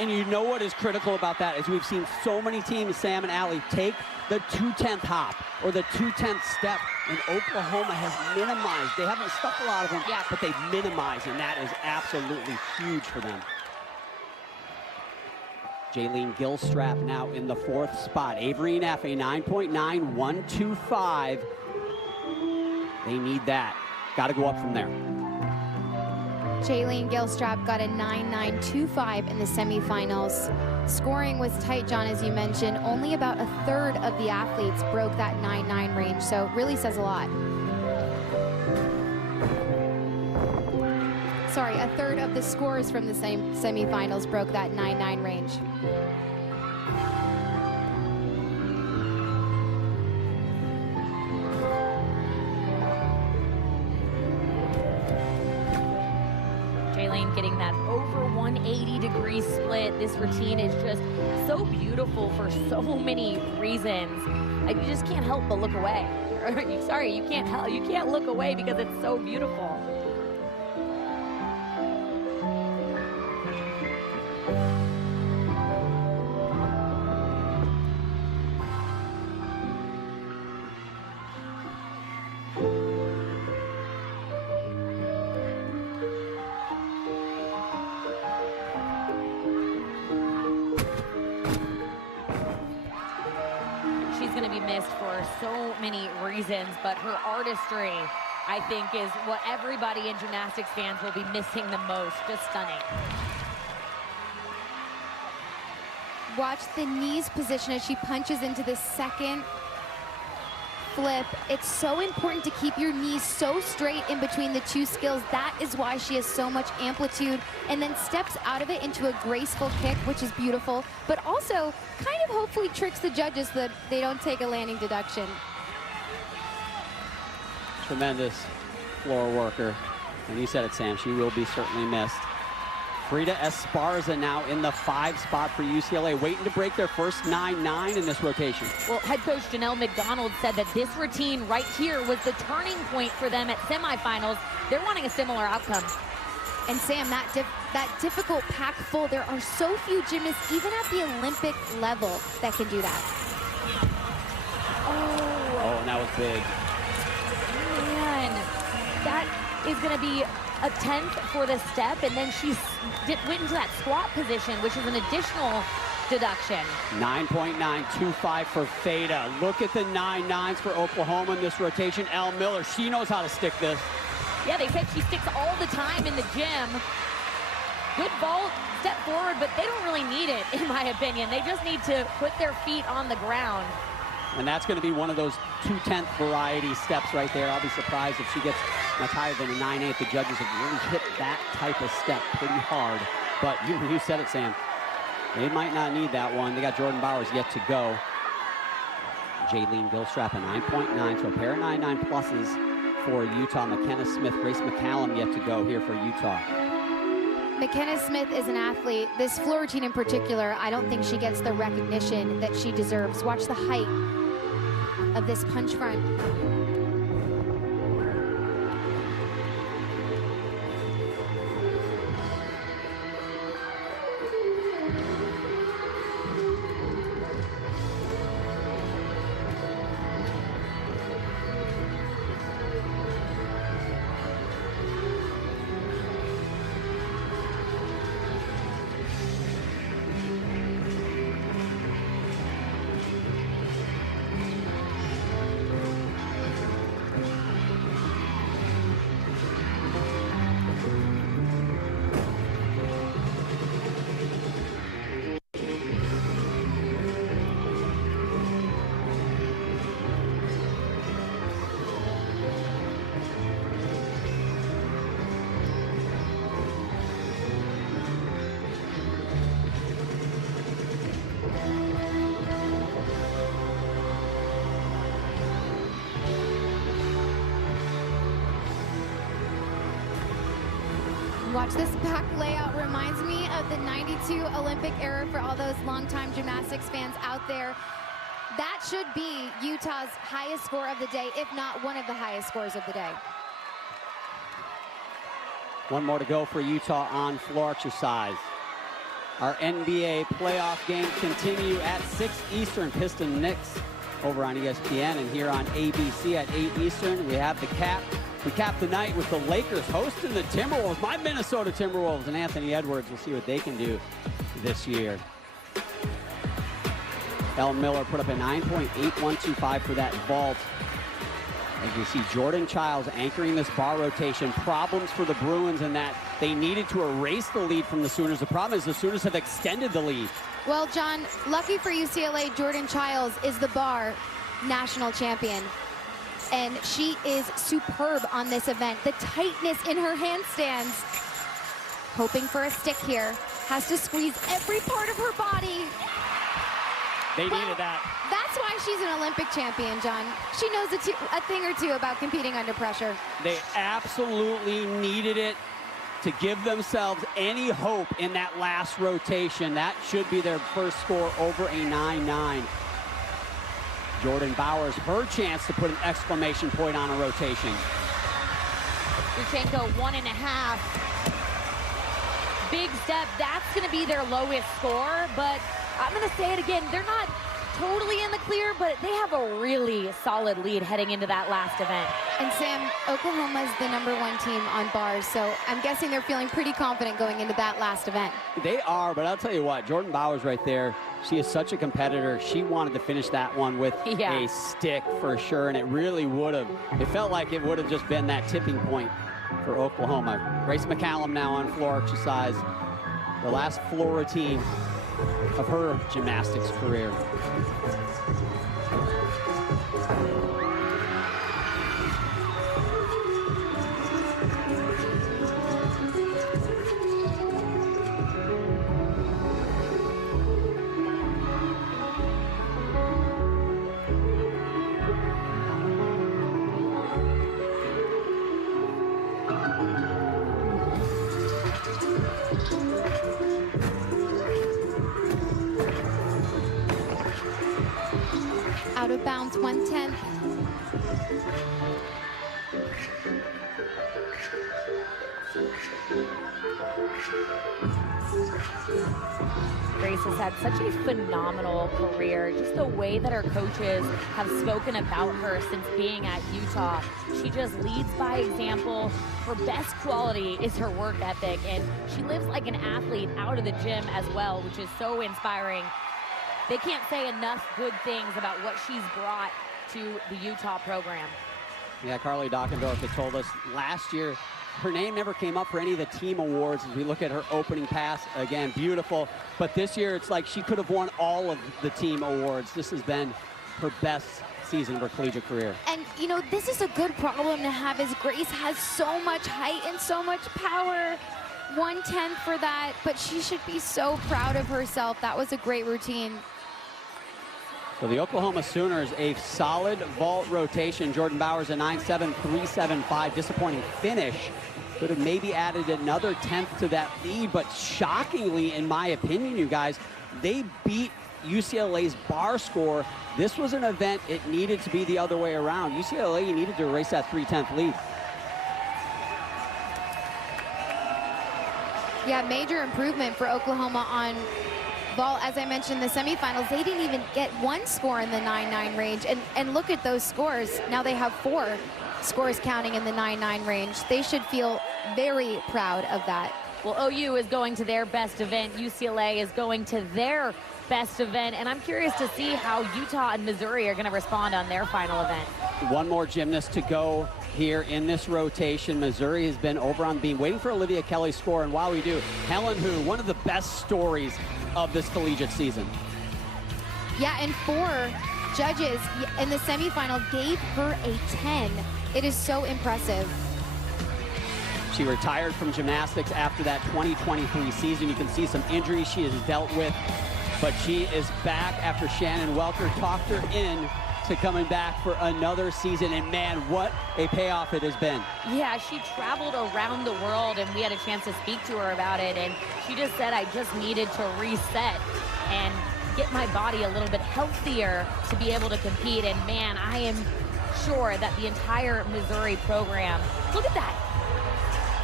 And you know what is critical about that is we've seen so many teams, Sam and Allie, take the 2/10 hop or the 2/10 step, and Oklahoma has minimized. They haven't stuck a lot of them, but they've minimized, and that is absolutely huge for them. Jaylene Gilstrap now in the 4th spot. Avery Neff, a 9.9125. They need that. Got to go up from there. Jaylene Gilstrap got a 9.925 in the semifinals. Scoring was tight, John, as you mentioned. Only about 1/3 of the athletes broke that 9.9 range, so it really says a lot. Sorry, 1/3 of the scores from the same semifinals broke that 9.9 range. Jaylene getting that over 180-degree split. This routine is just so beautiful for so many reasons. You just can't help but look away. Sorry, you can't look away because it's so beautiful. be missed for so many reasons, but her artistry, I think, is what everybody in gymnastics fans will be missing the most. Just stunning. Watch the knees position as she punches into the second flip. It's so important to keep your knees so straight in between the two skills. That is why she has so much amplitude, and then steps out of it into a graceful kick, which is beautiful, but also kind of hopefully tricks the judges so that they don't take a landing deduction. Tremendous floor worker. And you said it, Sam, she will be certainly missed. Frida Esparza now in the 5 spot for UCLA, waiting to break their first 9-9 in this rotation. Well, head coach Janelle McDonald said that this routine right here was the turning point for them at semifinals. They're wanting a similar outcome. And Sam, that difficult pack full, there are so few gymnasts, even at the Olympic level, that can do that. Oh, and that was big. Man, that is going to be a 10th for the step, and then she went into that squat position, which is an additional deduction. 9.925 for Feda. Look at the 9.9s for Oklahoma in this rotation. Elle Miller, she knows how to stick this. Yeah, they said she sticks all the time in the gym. Good vault, step forward, but they don't really need it, in my opinion. They just need to put their feet on the ground. And that's going to be one of those 2/10 variety steps right there. I'll be surprised if she gets much higher than a 9.8. The judges have really hit that type of step pretty hard. But you said it, Sam. They might not need that one. They got Jordan Bowers yet to go. Jaylene Gilstrap, a 9.9, so a pair of 9.9 pluses for Utah. McKenna Smith, Grace McCallum yet to go here for Utah. McKenna Smith is an athlete. This floor routine in particular, I don't think she gets the recognition that she deserves. Watch the height of this punch front. Watch this back layout. Reminds me of the 92 Olympic era for all those longtime gymnastics fans out there. That should be Utah's highest score of the day, if not one of the highest scores of the day. One more to go for Utah on floor exercise. Our NBA playoff games continue at 6 Eastern. Piston Knicks over on ESPN and here on ABC at 8 Eastern. We have the cap. We cap the night with the Lakers hosting the Timberwolves, my Minnesota Timberwolves, and Anthony Edwards. We'll see what they can do this year. Elle Miller put up a 9.8125 for that vault. As you see, Jordan Childs anchoring this bar rotation. Problems for the Bruins in that they needed to erase the lead from the Sooners. The problem is the Sooners have extended the lead. Well, John, lucky for UCLA, Jordan Childs is the bar national champion. And she is superb on this event. The tightness in her handstands. Hoping for a stick here. Has to squeeze every part of her body. They needed that. That's why she's an Olympic champion, John. She knows a thing or two about competing under pressure. They absolutely needed it to give themselves any hope in that last rotation. That should be their first score over a 9.9. Jordan Bowers, her chance to put an exclamation point on a rotation. Yurchenko 1.5. Big step. That's going to be their lowest score, but I'm going to say it again. They're not totally in the clear, but they have a really solid lead heading into that last event. And Sam, Oklahoma's the #1 team on bars, so I'm guessing they're feeling pretty confident going into that last event. They are, but I'll tell you what, Jordan Bowers right there, she is such a competitor. She wanted to finish that one with a stick for sure, and it really would have. It felt like it would have just been that tipping point for Oklahoma. Grace McCallum now on floor exercise. The last floor routine of her gymnastics career. Out of bounds, 1/10. Grace has had such a phenomenal career. Just the way that her coaches have spoken about her since being at Utah. She just leads by example. Her best quality is her work ethic, and she lives like an athlete out of the gym as well, which is so inspiring. They can't say enough good things about what she's brought to the Utah program. Yeah, Carly Dockendorf had told us last year her name never came up for any of the team awards as we look at her opening pass. Again, beautiful. But this year, it's like she could have won all of the team awards. This has been her best season of her collegiate career. And, you know, this is a good problem to have, as Grace has so much height and so much power. 1/10 for that, but she should be so proud of herself. That was a great routine. So the Oklahoma Sooners, a solid vault rotation. Jordan Bowers, a 9.7, 3.75. Disappointing finish. Could have maybe added another 10th to that lead, but shockingly, in my opinion, you guys, they beat UCLA's bar score. This was an event it needed to be the other way around. UCLA needed to erase that 3/10 lead. Yeah, major improvement for Oklahoma on vault. As I mentioned, the semifinals, they didn't even get one score in the 9-9 range. And look at those scores. Now they have 4 scores counting in the 9-9 range. They should feel very proud of that. Well, OU is going to their best event. UCLA is going to their best event. And I'm curious to see how Utah and Missouri are going to respond on their final event. One more gymnast to go here in this rotation. Missouri has been over on the beam, waiting for Olivia Kelly's score. And while we do, Helen Hu, one of the best stories of this collegiate season. Yeah, and 4 judges in the semifinal gave her a 10. It is so impressive. She retired from gymnastics after that 2023 season. You can see some injuries she has dealt with, but she is back after Shannon Welker talked her in to coming back for another season, and man, what a payoff it has been. Yeah, she traveled around the world, and we had a chance to speak to her about it, and she just said, I just needed to reset and get my body a little bit healthier to be able to compete. And man, I am sure that the entire Missouri program, look at that.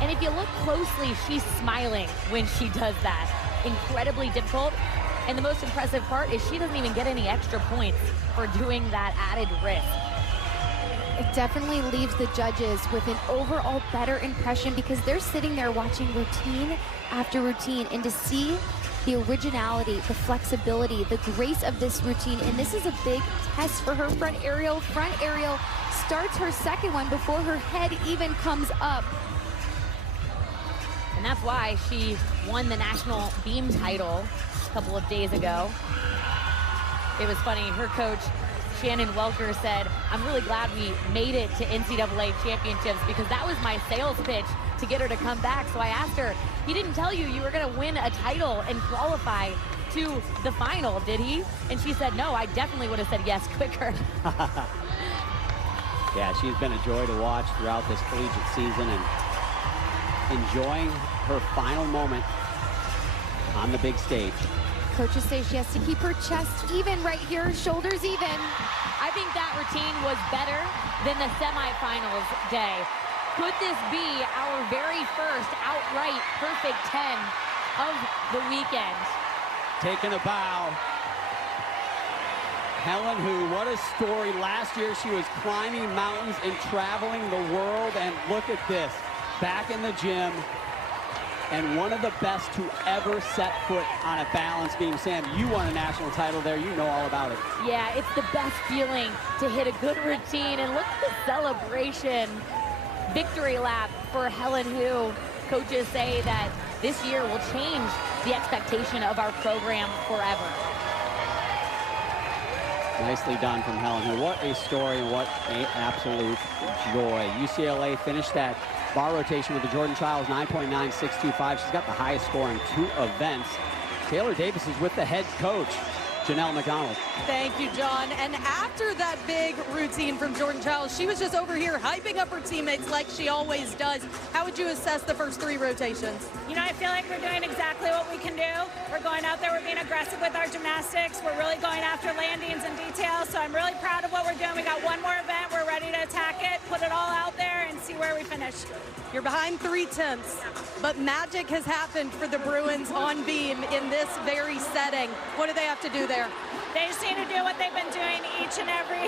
And if you look closely, she's smiling when she does that. Incredibly difficult. And the most impressive part is she doesn't even get any extra points for doing that added risk. It definitely leaves the judges with an overall better impression, because they're sitting there watching routine after routine, and to see the originality, the flexibility, the grace of this routine. And this is a big test for her. Front aerial starts her second one before her head even comes up. And that's why she won the national beam title a couple of days ago. It was funny, her coach, Shannon Welker, said, I'm really glad we made it to NCAA championships, because that was my sales pitch to get her to come back. So I asked her, he didn't tell you you were gonna win a title and qualify to the final, did he? And she said, no, I definitely would have said yes quicker. Yeah, she's been a joy to watch throughout this collegiate season, and enjoying her final moment on the big stage. Coaches say she has to keep her chest even right here, shoulders even. I think that routine was better than the semifinals day. Could this be our very first outright perfect 10 of the weekend? Taking a bow. Helen Hu, what a story. Last year she was climbing mountains and traveling the world, and look at this, back in the gym, and one of the best to ever set foot on a balance beam. Sam, you won a national title there. You know all about it. Yeah, it's the best feeling to hit a good routine, and look at the celebration. Victory lap for Helen Hu. Coaches say that this year will change the expectation of our program forever. Nicely done from Helen Hu. What a story and what an absolute joy. UCLA finished that bar rotation with the Jordan Childs 9.9625. She's got the highest score in 2 events. Taylor Davis is with the head coach, Janelle McDonald. Thank you, John. And after that big routine from Jordan Childs, she was just over here hyping up her teammates like she always does. How would you assess the first 3 rotations? You know, I feel like we're doing exactly what we can do. We're going out there, we're being aggressive with our gymnastics. We're really going after landings and details, so I'm really proud of what we're doing. We got one more event. We're ready to attack it, put it all out there, and see where we finish. You're behind 3/10, but magic has happened for the Bruins on beam in this very setting. What do they have to do there? They just need to do what they've been doing each and every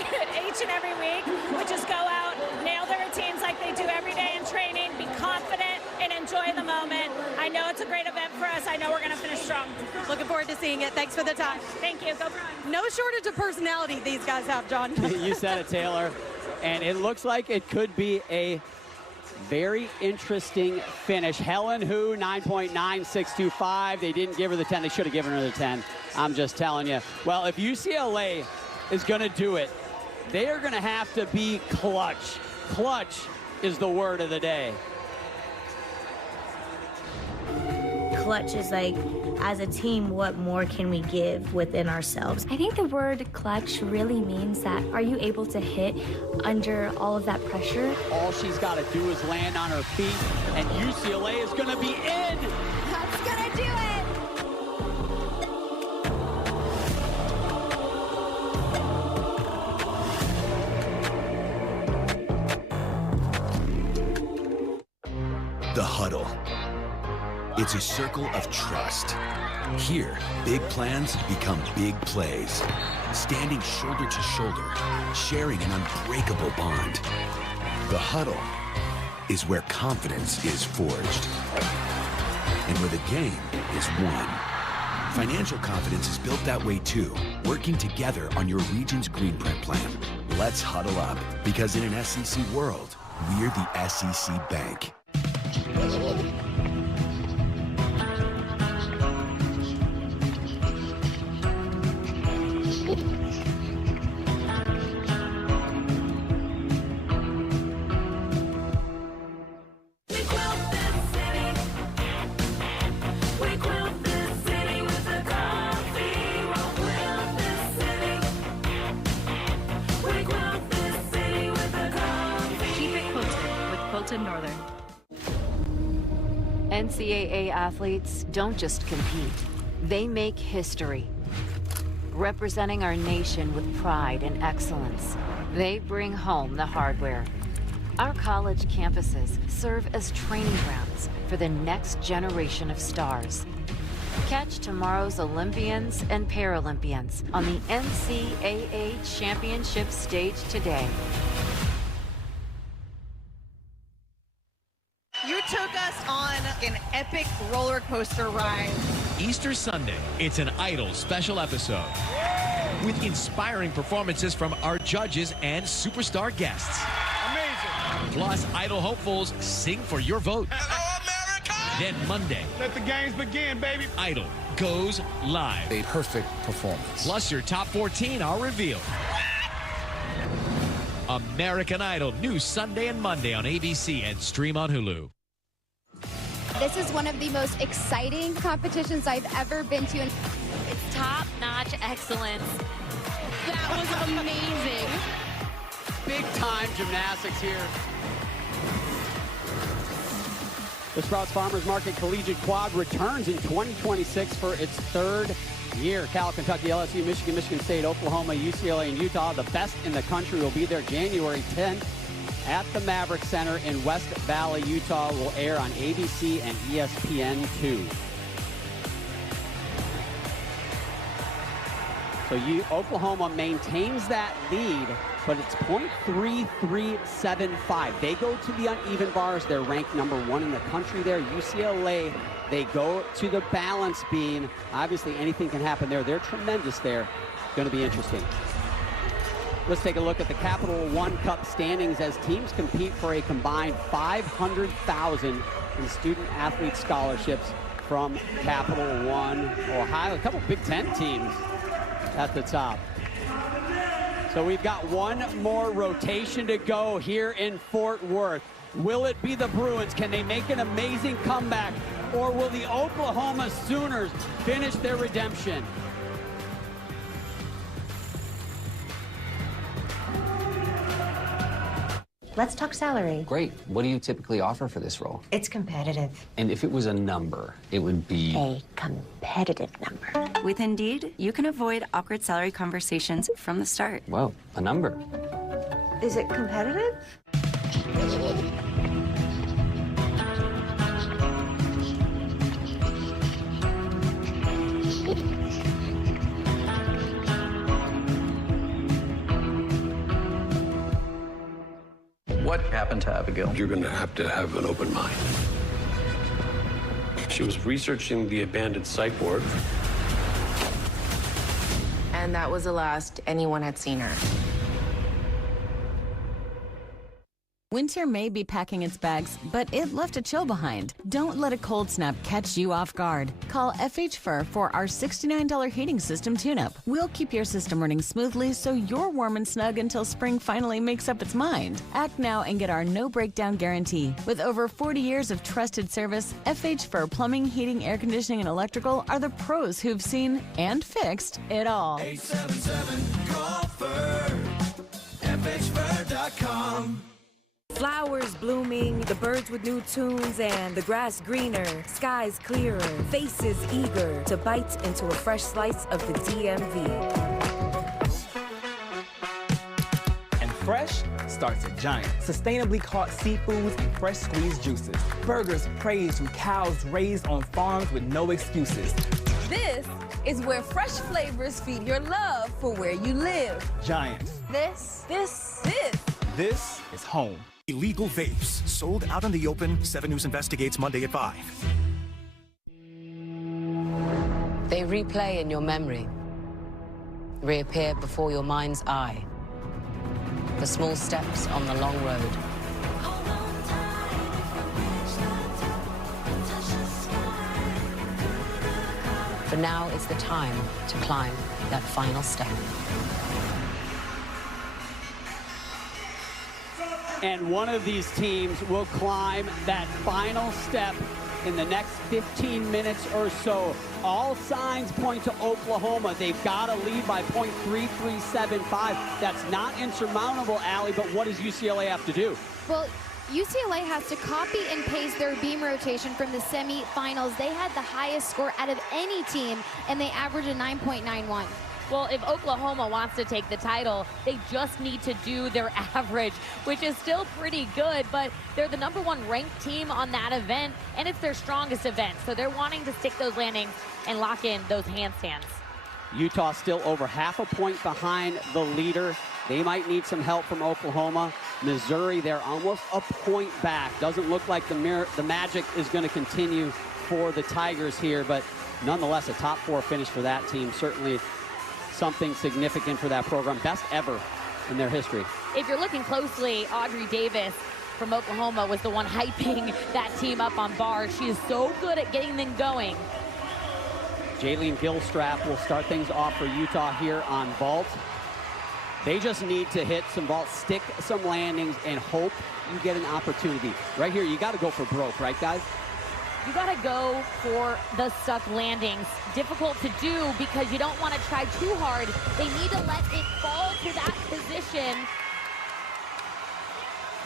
week, which is go out, nail the routines like they do every day in training, be confident, and enjoy the moment. I know it's a great event for us. I know we're going to finish strong. Looking forward to seeing it. Thanks for the time. Thank you. Go Bruins. No shortage of personality these guys have, John. You said it, Taylor. And it looks like it could be a very interesting finish. Helen Hu, 9.9625. They didn't give her the 10. They should have given her the 10. I'm just telling you. Well, if UCLA is going to do it, they are going to have to be clutch. Clutch is the word of the day. Clutch is like, as a team, what more can we give within ourselves? I think the word clutch really means that, are you able to hit under all of that pressure? All she's got to do is land on her feet, and UCLA is going to be in. That's gonna do it. The huddle. It's a circle of trust. Here, big plans become big plays. Standing shoulder to shoulder, sharing an unbreakable bond. The huddle is where confidence is forged and where the game is won. Financial confidence is built that way too, working together on your region's green print plan. Let's huddle up, because in an SEC world, we're the SEC Bank. Northern. NCAA athletes don't just compete, they make history. Representing our nation with pride and excellence, they bring home the hardware. Our college campuses serve as training grounds for the next generation of stars. Catch tomorrow's Olympians and Paralympians on the NCAA Championship stage today. You took us on an epic roller coaster ride. Easter Sunday, it's an Idol special episode with inspiring performances from our judges and superstar guests. Amazing. Plus, Idol hopefuls sing for your vote. Hello, America! Then Monday, let the games begin, baby. Idol goes live. A perfect performance. Plus, your top 14 are revealed. American Idol, new Sunday and Monday on ABC and stream on Hulu. This is one of the most exciting competitions I've ever been to. It's top-notch excellence. That was amazing. Big-time gymnastics here. The Sprouts Farmers Market Collegiate Quad returns in 2026 for its 3rd year. Cal, Kentucky, LSU, Michigan, Michigan State, Oklahoma, UCLA, and Utah. The best in the country will be there January 10th at the Maverick Center in West Valley, Utah. Will air on ABC and ESPN2. So Oklahoma maintains that lead, but it's .3375. They go to the uneven bars. They're ranked #1 in the country there. UCLA, they go to the balance beam. Obviously, anything can happen there. They're tremendous there. Going to be interesting. Let's take a look at the Capital One Cup standings as teams compete for a combined $500,000 in student-athlete scholarships from Capital One Ohio. A couple Big Ten teams at the top. So we've got one more rotation to go here in Fort Worth. Will it be the Bruins? Can they make an amazing comeback? Or will the Oklahoma Sooners finish their redemption? Let's talk salary. Great. What do you typically offer for this role? It's competitive. And if it was a number, it would be... A competitive number. With Indeed, you can avoid awkward salary conversations from the start. Well, a number. Is it competitive? What happened to Abigail? You're going to have an open mind. She was researching the abandoned psych ward. And that was the last anyone had seen her. Winter may be packing its bags, but it left a chill behind. Don't let a cold snap catch you off guard. Call FH Fur for our $69 heating system tune-up. We'll keep your system running smoothly so you're warm and snug until spring finally makes up its mind. Act now and get our no-breakdown guarantee. With over 40 years of trusted service, FH Fur Plumbing, Heating, Air Conditioning, and Electrical are the pros who've seen and fixed it all. 877-CALL-FUR, FHFur.com. Flowers blooming, the birds with new tunes, and the grass greener, skies clearer, faces eager to bite into a fresh slice of the DMV. And fresh starts at Giant. Sustainably caught seafoods and fresh squeezed juices. Burgers praised from cows raised on farms with no excuses. This is where fresh flavors feed your love for where you live. Giant. This is home. Illegal vapes sold out in the open. 7 News investigates Monday at 5. They replay in your memory, reappear before your mind's eye. The small steps on the long road. For now, it's the time to climb that final step. And one of these teams will climb that final step in the next 15 minutes or so. All signs point to Oklahoma. They've got to lead by .3375. That's not insurmountable, Allie, but what does UCLA have to do? Well, UCLA has to copy and paste their beam rotation from the semifinals. They had the highest score out of any team, and they averaged a 9.91. Well, if Oklahoma wants to take the title, they just need to do their average, which is still pretty good, but they're the #1 ranked team on that event, and it's their strongest event. So they're wanting to stick those landings and lock in those handstands. Utah still over half a point behind the leader. They might need some help from Oklahoma. Missouri, they're almost a point back. Doesn't look like the magic is going to continue for the Tigers here, but nonetheless, a top 4 finish for that team. Certainly something significant for that program, best ever in their history. If you're looking closely, Audrey Davis from Oklahoma was the one hyping that team up on bars. She is so good at getting them going. Jaylene Gilstrap will start things off for Utah here on vault. They just need to hit some vaults, stick some landings, and hope you get an opportunity. Right here, you got to go for broke, right, guys? You got to go for the stuck landings. Difficult to do because you don't want to try too hard. They need to let it fall to that position.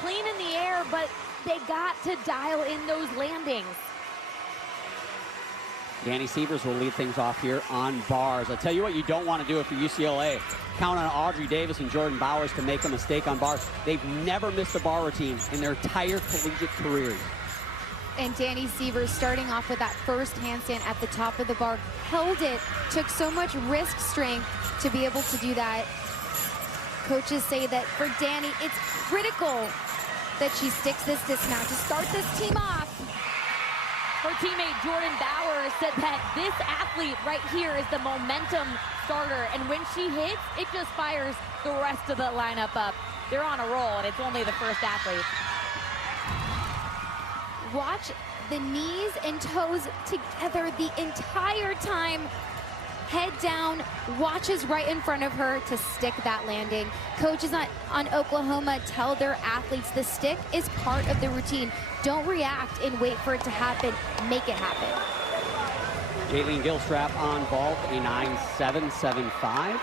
Clean in the air, but they got to dial in those landings. Danny Sievers will lead things off here on bars. I'll tell you what you don't want to do if you're UCLA. Count on Audrey Davis and Jordan Bowers to make a mistake on bars. They've never missed a bar routine in their entire collegiate careers. And Danny Sievers starting off with that first handstand at the top of the bar, held it, took so much wrist strength to be able to do that. Coaches say that for Danny, it's critical that she sticks this dismount to start this team off. Her teammate Jordan Bowers said that this athlete right here is the momentum starter, and when she hits, it just fires the rest of the lineup up. They're on a roll, and it's only the first athlete. Watch the knees and toes together the entire time. Head down, watches right in front of her to stick that landing. Coaches on Oklahoma tell their athletes the stick is part of the routine. Don't react and wait for it to happen. Make it happen. Jaylene Gilstrap on vault, a 9.775.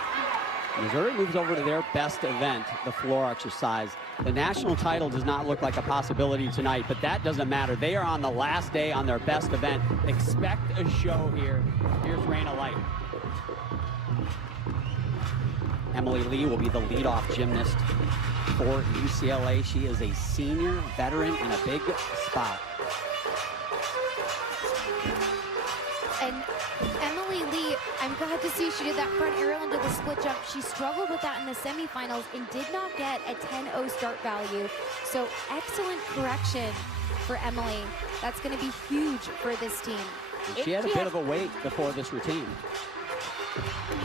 Missouri moves over to their best event, the floor exercise. The national title does not look like a possibility tonight, but that doesn't matter. They are on the last day on their best event. Expect a show here. Here's Raina Light. Emily Lee will be the leadoff gymnast for UCLA. She is a senior veteran in a big spot. And Emily Lee, I'm glad to see she did that front aerial into the split jump. She struggled with that in the semifinals and did not get a 10-0 start value. So excellent correction for Emily. That's going to be huge for this team. She had a bit of a wait before this routine.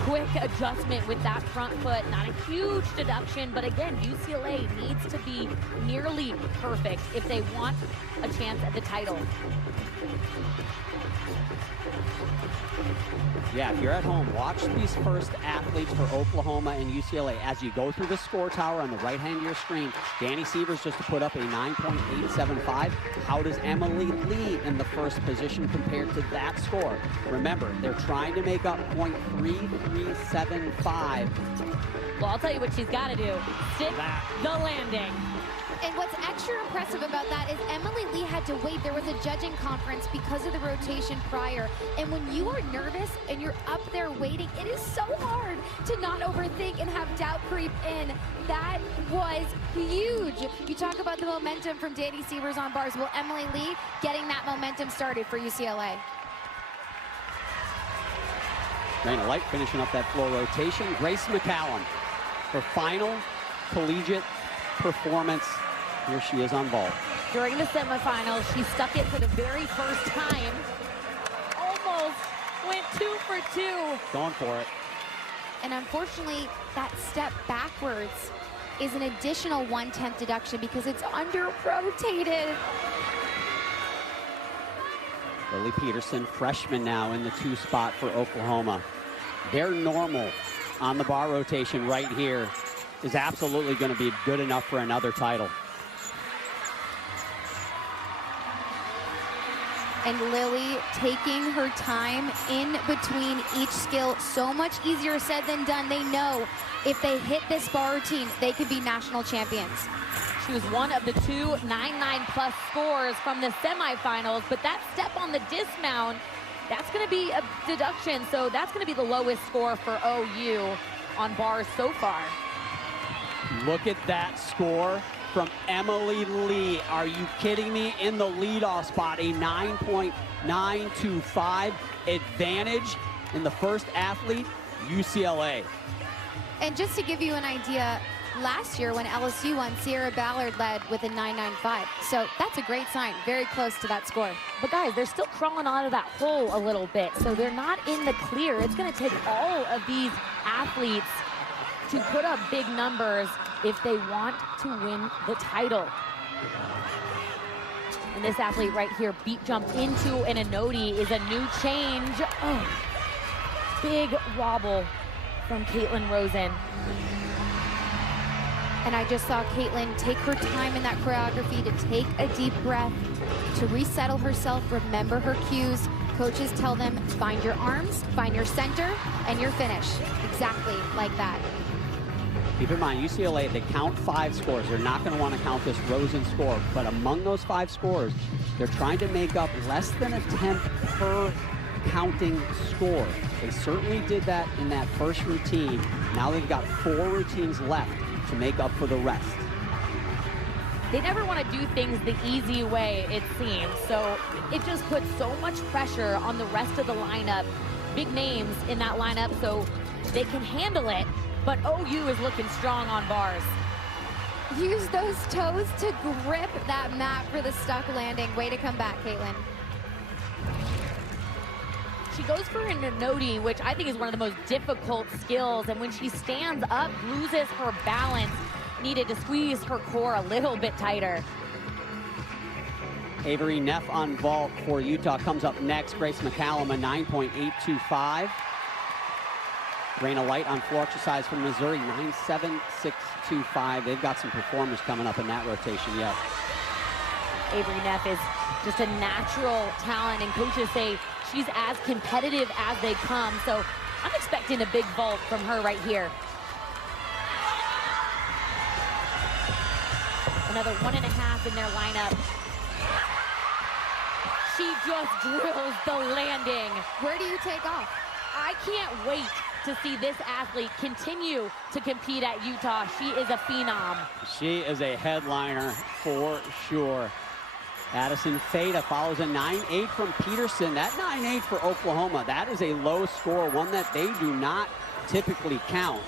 Quick adjustment with that front foot, not a huge deduction, but again, UCLA needs to be nearly perfect if they want a chance at the title. Yeah, if you're at home, watch these first athletes for Oklahoma and UCLA. As you go through the score tower on the right hand of your screen, Danny Sievers just to put up a 9.875. How does Emily Lee in the first position compared to that score? Remember, they're trying to make up .3375. Well, I'll tell you what she's got to do. Stick the landing. And what's extra impressive about that is Emily Lee had to wait. There was a judging conference because of the rotation prior. And when you are nervous and you're up there waiting, it is so hard to not overthink and have doubt creep in. That was huge. You talk about the momentum from Danny Sievers on bars. Well, Emily Lee getting that momentum started for UCLA. Raina Light finishing up that floor rotation. Grace McCallum, her final collegiate performance. Here she is on vault. During the semifinals, she stuck it for the very first time. Almost went 2 for 2. Going for it. And unfortunately, that step backwards is an additional 1/10 deduction because it's under-rotated. Lily Peterson, freshman now in the 2 spot for Oklahoma. Their normal on the bar rotation right here is absolutely going to be good enough for another title. And Lily taking her time in between each skill. So much easier said than done. They know if they hit this bar routine, they could be national champions. She was one of the 2 9.9+ scores from the semifinals, but that step on the dismount, that's going to be a deduction. So that's going to be the lowest score for OU on bars so far. Look at that score from Emily Lee. Are you kidding me? In the leadoff spot, a 9.925 advantage in the first athlete, UCLA. And just to give you an idea, last year when LSU won, Sierra Ballard led with a 9.95. So that's a great sign, very close to that score. But guys, they're still crawling out of that hole a little bit, so they're not in the clear. It's going to take all of these athletes to put up big numbers if they want to win the title. And this athlete right here, beat jumped into an Anodi, is a new change. Oh, big wobble from Caitlin Rosen. And I just saw Caitlin take her time in that choreography to take a deep breath, to resettle herself, remember her cues. Coaches tell them, find your arms, find your center, and your finish. Exactly like that. Keep in mind, UCLA, they count 5 scores. They're not going to want to count this Rosen score. But among those 5 scores, they're trying to make up less than a tenth per counting score. They certainly did that in that first routine. Now they've got 4 routines left to make up for the rest. they never want to do things the easy way, it seems. So it just puts so much pressure on the rest of the lineup. Big names in that lineup, so they can handle it. But OU is looking strong on bars. Use those toes to grip that mat for the stuck landing. Way to come back, Caitlin. She goes for a noti, which I think is one of the most difficult skills. And when she stands up, loses her balance. Needed to squeeze her core a little bit tighter. Avery Neff on vault for Utah comes up next. Grace McCallum, a 9.825. Raina Light on floor exercise from Missouri, 9.7625. They've got some performers coming up in that rotation yet. Avery Neff is just a natural talent, and coaches say she's as competitive as they come. So I'm expecting a big vault from her right here. Another 1.5 in their lineup. She just drills the landing. Where do you take off? I can't wait to see this athlete continue to compete at Utah. She is a phenom. She is a headliner for sure. Addison Fada follows a 9.8 from Peterson. That 9.8 for Oklahoma, that is a low score, one that they do not typically count.